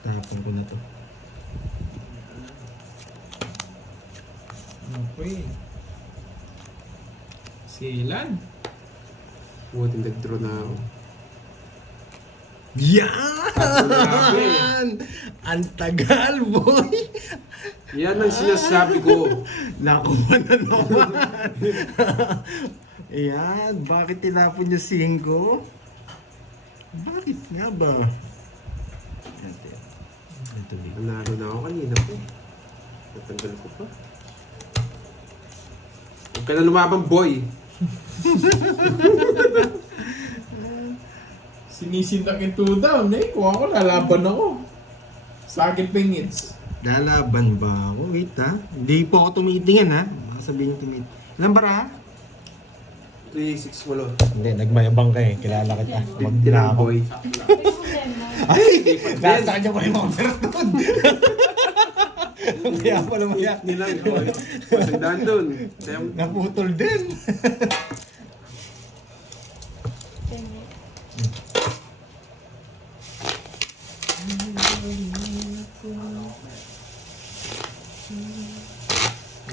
Tapon ko na to. Okay. Silan. Buti nag-draw na ako. Yan! Ang tagal, boy! Yan ang sinasabi ko. Nakuha na naman! Ayan, bakit tinapon yung 5? Bakit nga ba? Ito, Nanalo na ako kanina po. Natanggal ko pa. Huwag ka na lumabang, boy. Sinisindak yung 2 down eh. Kung ako, lalaban ako. Sa akin pingits. lalaban ba ako? Wait ha. Hindi po ako tumitingin ha. Baka sabihin yung tumitingin. Ilan bara ha? 3-6 walo. Hindi, nagmayabang ka eh. Kilala kita. Tinang, boy. May problema. Ay! Nasa kanya ko rin mga doon. Kaya pala maya. Nilang, boy. Masagdaan dun. Naputol din.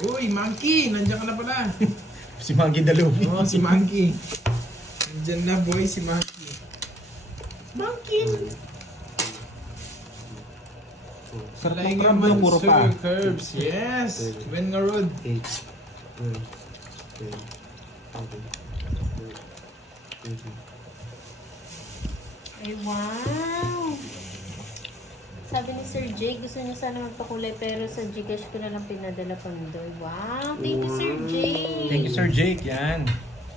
Uy, Monkey! Nandiyan ka na pala. Si Maggie Dalubi. Oo, si Monkey. Nandiyan na, boy, si Monkey. Monkey! Sarap Laing ng crab naman, yung puro Sir pa. Curbs. Yes! Ben nga road. 8, 9, 10, 11, 12, Ay, wow! Sabi ni Sir Jay, gusto niya sana magpakulay pero sa Gcash ko na lang pinadala Pandoy. Wow! Thank you, Sir Jay! Thank you, Sir Jake. Yan.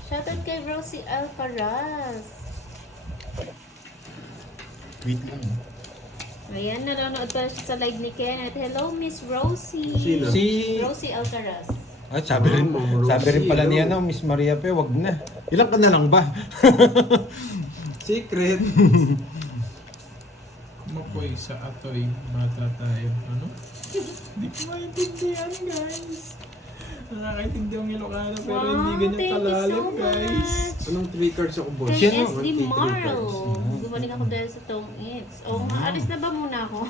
Shoutout kay Rosie Alcaraz. Wait lang. Ayan, nanonood pala siya sa live ni Kenneth. Hello, Miss Rosie! Sino? Si... Rosie Alcaraz. Ay, sabi rin, Ma'am Rosie, sabi rin pala hello. niya, no, Miss Maria Pe, wag na. Ilang ka na lang ba? Secret. Kumapoy sa atoy. Bata tayo. Ano? Hindi ko maintindihan, guys. Nakakaintindi ang Ilocano pero Wow, hindi ganyan thank you kalalim, so guys. much! Anong 3 cards ako, boss? Kay Sino? SD 1, 2, 3 Marl. cards. Gumaling ako dahil sa Tong It's. Oo nga, alis na ba muna ako?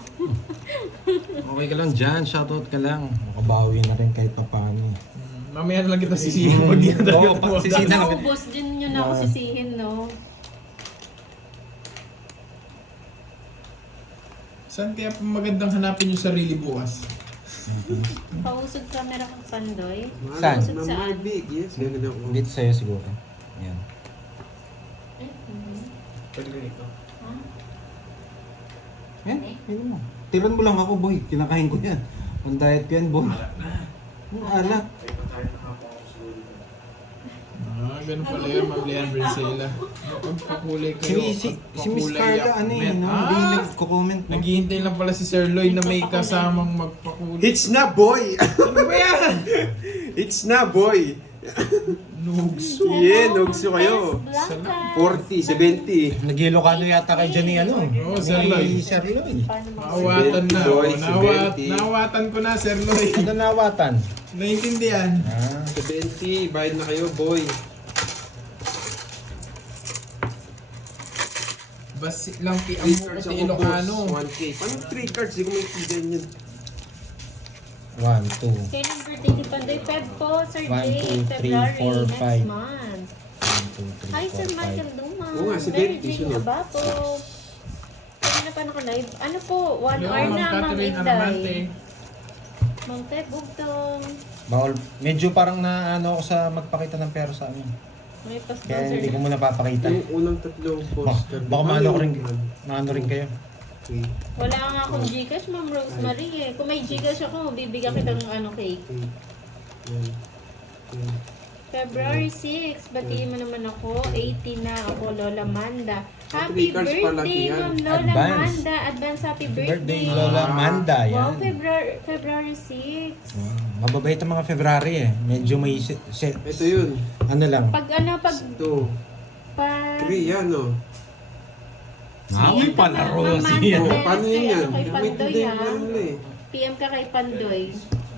Okay ka lang dyan, shoutout ka lang. Makabawi na rin kahit papano. Mamaya na lang kita sisihin pag di na talaga Oo, pag sisihin tumawag. na lang. Naubos din yun ako sisihin, no? Saan kaya magandang hanapin yung sarili bukas? Pausog camera kang Pandoy. Saan? Pausog saan? Big, yes. Ganda ako. Dito sa'yo siguro. Yan. Eh, hindi. Pwede ganito. Ha? Yan, yun mo. Tiran mo lang ako, boy. Kinakain ko yan. On diet ko yan, boy. Ang alat. Ganun pala yun, Ma'am Leanne Brincela. Pagpakulay kayo. Si Miss Carla, ano yun, no? Hindi nagko-comment, no? Naghihintay lang pala si Sir Lloyd na may kasamang magpakulay. It's na, boy! Ano ba yan? It's na, boy! Nugso. Yeah, nugso kayo. 40, 70. Nag-Ilocano yata kay Johnny, ano? Oo, Sir Lloyd. Sir Lloyd. Naawatan na. Boy, Naawatan ko na, Sir Lloyd. Ano nawatan? Naintindihan. Ah. 70, bayad na kayo, boy. Basi lang pi ang 3 mo cards kasi ako, Ilocano. boss. 1K. Paano 3 cards? Hindi ko may tigan yun. 1, 2. Kailan birthday ni Pandoy? Feb po, Sir One, Jay. two, three, February, four, next five. month. 1, 2, 3, Hi, Sir 4, Michael 5. Luma. Oo nga, si Very Betty, Jay sunod. Abapo. Kaya na pa naka-live. Ano po, 1 Yo, hour na, Ma'am Ma'am Catherine Aramante. Inday. Ma'am Feb, bugtong. Bawal, medyo parang na ano ako sa magpakita ng pera sa amin. May Kaya pa-sponsor hindi ko na. muna papakita. Yung unang tatlong post. Baka maano ko rin, maano rin kayo. Okay. Wala nga akong Gcash, Ma'am Rosemary eh. Kung may Gcash ako, bibigyan kita ng ano cake. Okay. Yan. Yan. February 6, batiin mo naman ako. 80 na ako, Lola Manda. Happy Three cards pala, birthday, yan. Ma'am Lola Advance. Manda. Advance happy Birthday birthday. Lola Manda, Wow, yan. February 6. Mababait ang mga February eh. Medyo may Ito yun. ano lang. Pag 2, pag 3, yan o. Amoy palaro Ma'am siya. Manda, Oh, paano yun yan? Kay May Pandoy tigan ha. yan nila eh. PM ka kay Pandoy.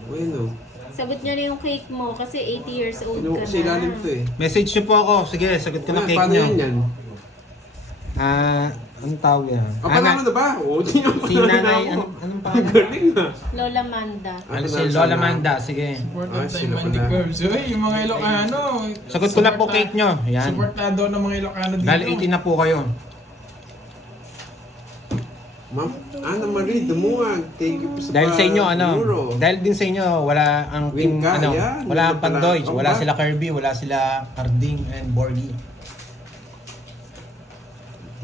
O yun o. Sagot niya na yung cake mo kasi 80 years old Kinuha ka ko sa ilalim to na. eh. Message niyo po ako. Sige, sagot ko na cake Paano niyo. yan yan? Anong tawag yan? O, panalo na ba? O, di nyo Si nanay, anong pangalan? Galing na. Lola Manda. Ano si Lola Manda, sige. Support Ah, of time sila Mandy pala. Curves. Uy, yung mga Ilocano. Sagot ko na po cake niyo. Yan. Supportado ng mga Ilocano dito. Dahil 18 na po kayo. Ma'am, Ana Marie Dumuag, thank you po sa Dahil sa inyo, ano, euro. dahil din sa inyo, wala ang team, Win ka, ano, yan. wala ang Wala pala. Pandoy, Ang wala ba? sila Kirby, wala sila Carding and Borgie.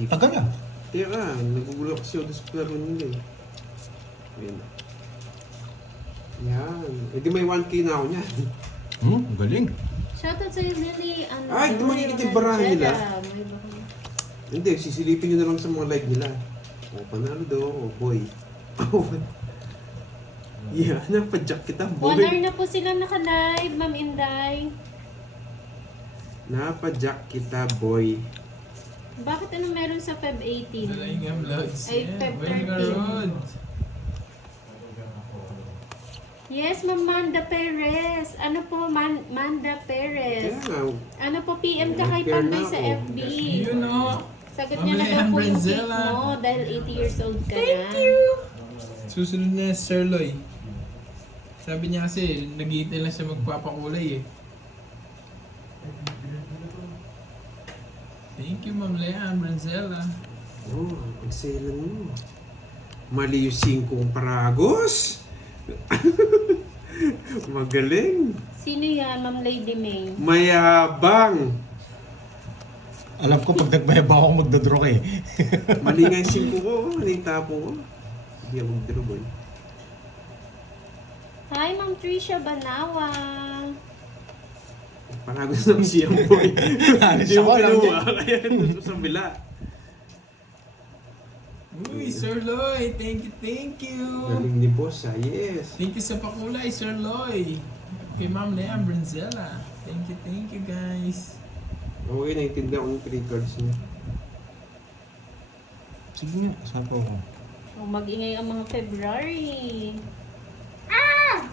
Tagal na. Teka, nagugulak siya sa klaro nila eh. Ayan. Yan. E di may 1K na ako niyan. Galing. Shoutout sa'yo, Lily. Ano, Ay, di makikita yung barahan nila. Hindi, sisilipin nyo na lang sa mga live nila. O, panalo daw ako, boy. Yeah, napadyak kita, 1 boy. hour na po sila naka-live, Ma'am Inday. Napadyak kita, boy. Bakit ano meron sa Feb 18? Dalingam Lods. Ay, Feb Very 13. good. Yes, Ma'am Manda Perez. Ano po, Manda Kaya Perez? nga, Ano po, PM ka kay Nag-care Pandoy na sa ako. FB. You know. Sagot niya na daw Ma'am po yung cake Brazela. mo dahil 80 years old ka na. Thank you. Susunod na Sir Loy. Sabi niya kasi, nag-iintay lang siya magpapakulay eh. Thank you, Ma'am Leanne Brincela. oh, ang selan mo. Mali yung 5 paragos. Magaling. Sino yan, Ma'am Lady May? Mayabang. Alam ko pag nagbayab ako magdodraw eh. Mali nga yung 5 ko. Mali yung tapo ko. Hindi ako magdaro, boy. Hi, Ma'am Tricia Banawa. Paragos ng siyang, boy. Hindi Siya mo ko lang kinuha. Kaya ito sa bila. Uy, Sir Loy, thank you. Galing ni boss, ah. Yes. Thank you sa pakulay, Sir Loy. Kay Ma'am Leanne Brincela. Thank you guys. Okay, naintindihan ko yung 3 cards niya. Sige nga, saan po ako? Oh, mag-ingay ang mga February. Ah!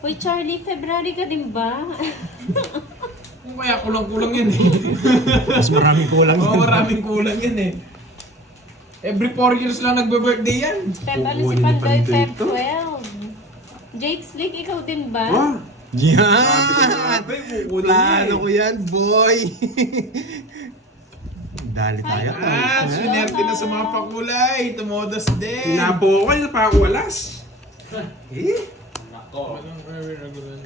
Uy, Charlie, February ka din ba? Kung kaya kulang-kulang yan eh. Mas maraming kulang Oo, yun. maraming kulang yan eh. Every 4 years lang nagbe-birthday yan. Feb, ano si Kukunin ni Pandoy? Pandoy Feb to. 12. Jake Slick, ikaw din ba? Ah! Yan! Grabe, kukunin niya Plano eh. ko yan, boy! Dali tayo. Ah, swinerte na sa mga pakulay. Tumodas din. Tinapo ko, yun na pa ako walas. Eh? Nako. Walang regular.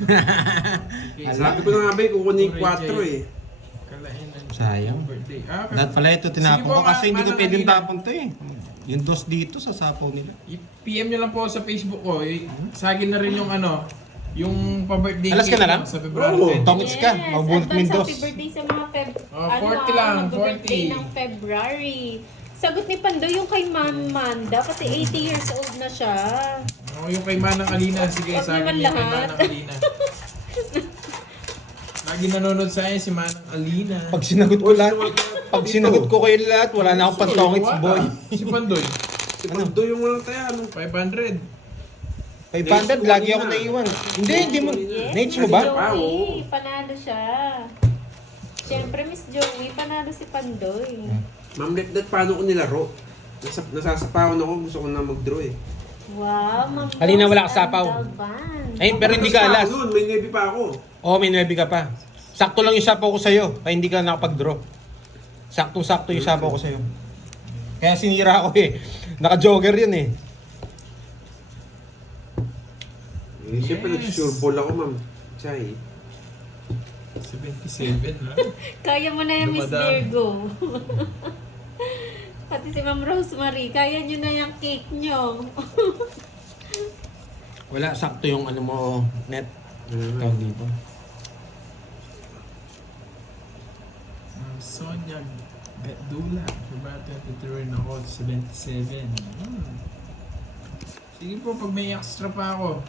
Sabi ko na nga ba, kukunin yung 4 eh. Kalain ng Sayang. birthday. Dapat pala ito tinapon Sige po, ko kasi hindi ko Manang pwedeng Alina. tapon to eh. Yung dos dito sa sapaw nila. I-PM nyo lang po sa Facebook ko. Sa akin na rin yung ano, yung pa-birthday Alas ka na lang? sa February Oo. 20. Tongits ka, magbunot mo yung advance dos. happy birthday sa mga Oh, 40 lang, mag-birthday 40. ng February. Sagot ni Pandoy yung kay Manda, kasi 80 years old na siya. Oh, yung kay Manang Alina. Sige, Huwag sa akin naman yung kay lahat. Manang Alina. Lagi nanonood sa akin si Manang Alina. Pag sinagot ko lahat, pag sinagot ko kayo lahat, wala na akong pantongits, boy. Si Pandoy, Si Pando yung walang taya, ano? 500. 500, lagi ako naiwan. Hindi mo. Nates mo ba? Miss Ah, oo. Joey, panalo siya. Siyempre, Miss Joey, panalo si Pandoy. Ma'am Letdat, paano ko nilaro? Nasasapawan ako, gusto ko na mag-draw eh. Wow, Ma'am Alina, wala Rose ka sapaw. Alban. Ay, pero hindi ka alas. Noon, may nebi pa ako. Oo, may 9 ka pa. Sakto lang yung sapaw ko sa'yo, kaya hindi ka nakapag-draw. Saktong-sakto yung sapaw ko sa'yo. Kaya sinira ako eh. Naka-jogger yun eh. Eh, siyempre, nag-sure ball ako, ma'am. Chay. 77 na. Kaya mo na yan, Miss Dumadami. Virgo. Pati si Ma'am Rosemary, kaya nyo na yung cake nyo. Wala, sakto yung ano mo, net. Tawag dito. Sonia Dula, February 23 na ako, 77. Sige po, pag may extra pa ako.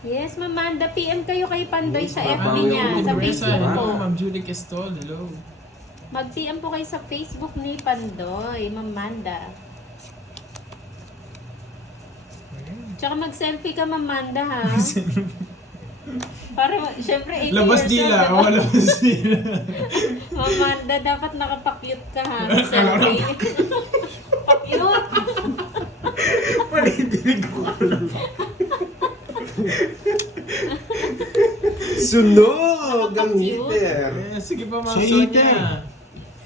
Yes, Ma'am Manda, PM kayo kay Pandoy sa FB babawi niya, ako sa ng Facebook Bresa, po. Ma'am Julie Questol, hello. Mag-PM po kayo sa Facebook ni Pandoy, Ma'am Manda. Tsaka mag-selfie ka, Ma'am Manda, ha? Para, syempre, 80 Labas years dila, old, oh, labas dila. Ma'am Manda, dapat nakapakyut ka, ha? Selfie. Pakyut! Panidinig ko. Sunog ang Cute. heater. Eh, sige pa, Ma'am Sa Sonia. heater.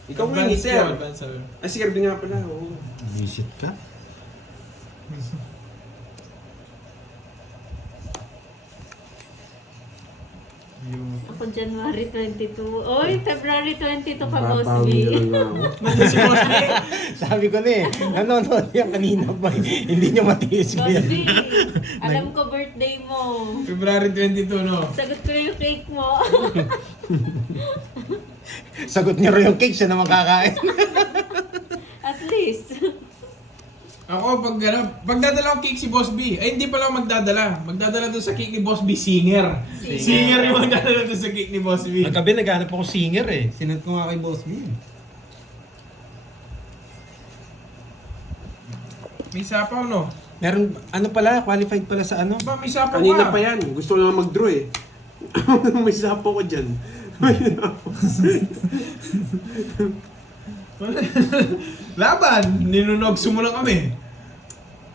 Ikaw nga yung Advance heater. ko, advance ako. Ay, si Kirby nga pala. Oo. Visit ka? Yung... Ako January 22. Oy, February 22 ka, Boss Babawi B. na lang ako. Nandiyan si Boss B. Sabi ko na eh, nanonood yan kanina pa eh. Hindi niya matiis ko Boss yan. B, alam ko birthday mo. February 22, no? Sagot ko yung cake mo. Sagot niya rin yung cake, siya naman kakain. At least. Ako, pagdadala ko cake si Boss B. Ay, hindi pala ako magdadala. Magdadala doon sa cake ni Boss B, singer. Singer yung magdadala doon sa cake ni Boss B. Nagkabi, naghanap ako singer eh. Sinad ko nga kay Boss B. May sapaw, no? Meron, ano pala, qualified pala sa ano? Ba, may sapaw Kanina ka. pa yan. Gusto ko na mag-draw eh. May sapo ko dyan. Laban! Ninunog sumula kami.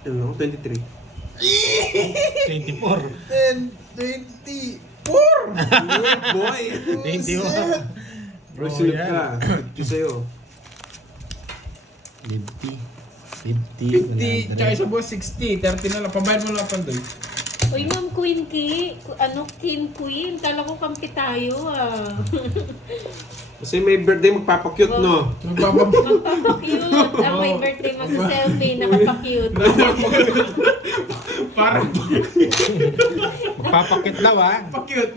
Ano, 23. 24. 10, 24! Boy! 21. Bro, silip ka. 50 sa'yo. 50. 50, tsaka isa po 60, 30 na lang. Pabayad mo lang Pandoy. Uy, Ma'am Queen Ki. Ano, Queen? Kala ko kampi tayo, ah. Kasi may birthday magpapakyut, no? Magpapakyut. Ang may birthday mag-selfie, nakapakyut. Parang Magpapakit daw ah. pa-cute.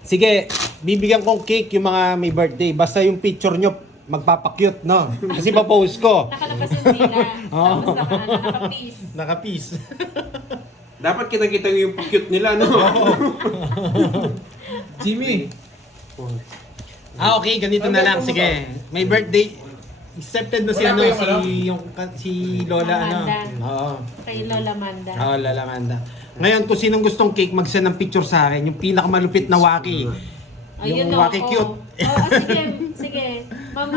Sige, bibigyan kong cake yung mga may birthday. Basta yung picture nyo, magpapakyut, no? Kasi papost ko. Nakalabas yung nila. Tapos naka-peace. Naka-peace. Dapat kita-kita yung pakyut nila, no? Jimmy, Okay, ganito na lang. Sige, may birthday. Accepted na si Wala ano, ba yung ano? si Lola ano. Amanda. Oo. Kay Lola Manda. Oo, Lola Amanda. Ngayon, kung sinong gustong cake, mag-send ng picture sa akin. Yung pinakamalupit na waki. Ayun, Yung waki oo. cute. Sige, sige. Ma'am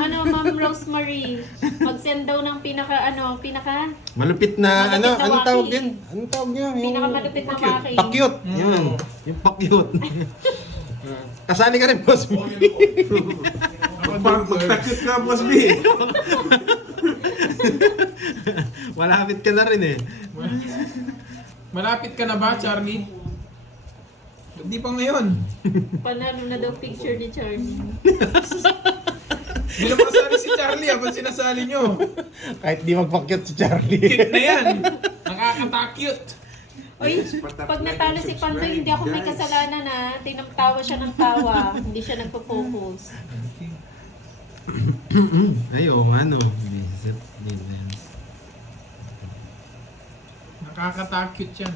Rosemary, mag-send daw ng pinaka Malupit na, Malupit na anong waki. tawag din? Anong tawag niya? Yung pinakamalupit na waki. pakyut. Yun. Yung pakyut. Kasali ka rin, boss. ako Magpakyut ka, Boss B. Malapit ka na rin eh. Malapit ka na ba, Charlie? Hindi pa ngayon. Panalo na daw picture ni Charlie. Hindi na makasali si Charlie, habang sinasali nyo. Kahit di magpakyot si Charlie. Cute na yan. Nakakatakyut. Oy, pag natalo si Pandoy, hindi ako may kasalanan na. Tinamtawa siya ng tawa. Hindi siya nagpo-focus. Ay, oo nga no. Nakakatakyut yan.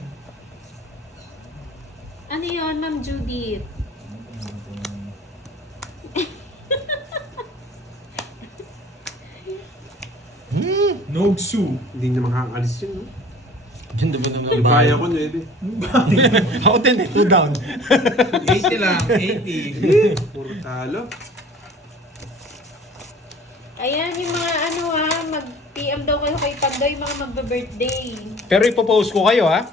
Ano yun, Ma'am Judith? Nogsu. Hindi na makakalis yun, no? Diyan diba naman Yung kaya ko, 9. Ako din eh, 2 down. 80 lang, 80. Puro talo. Ayan, yung mga ano ha, mag-PM daw kayo kay Pandoy, mga magbe-birthday. Pero ipopost ko kayo ha.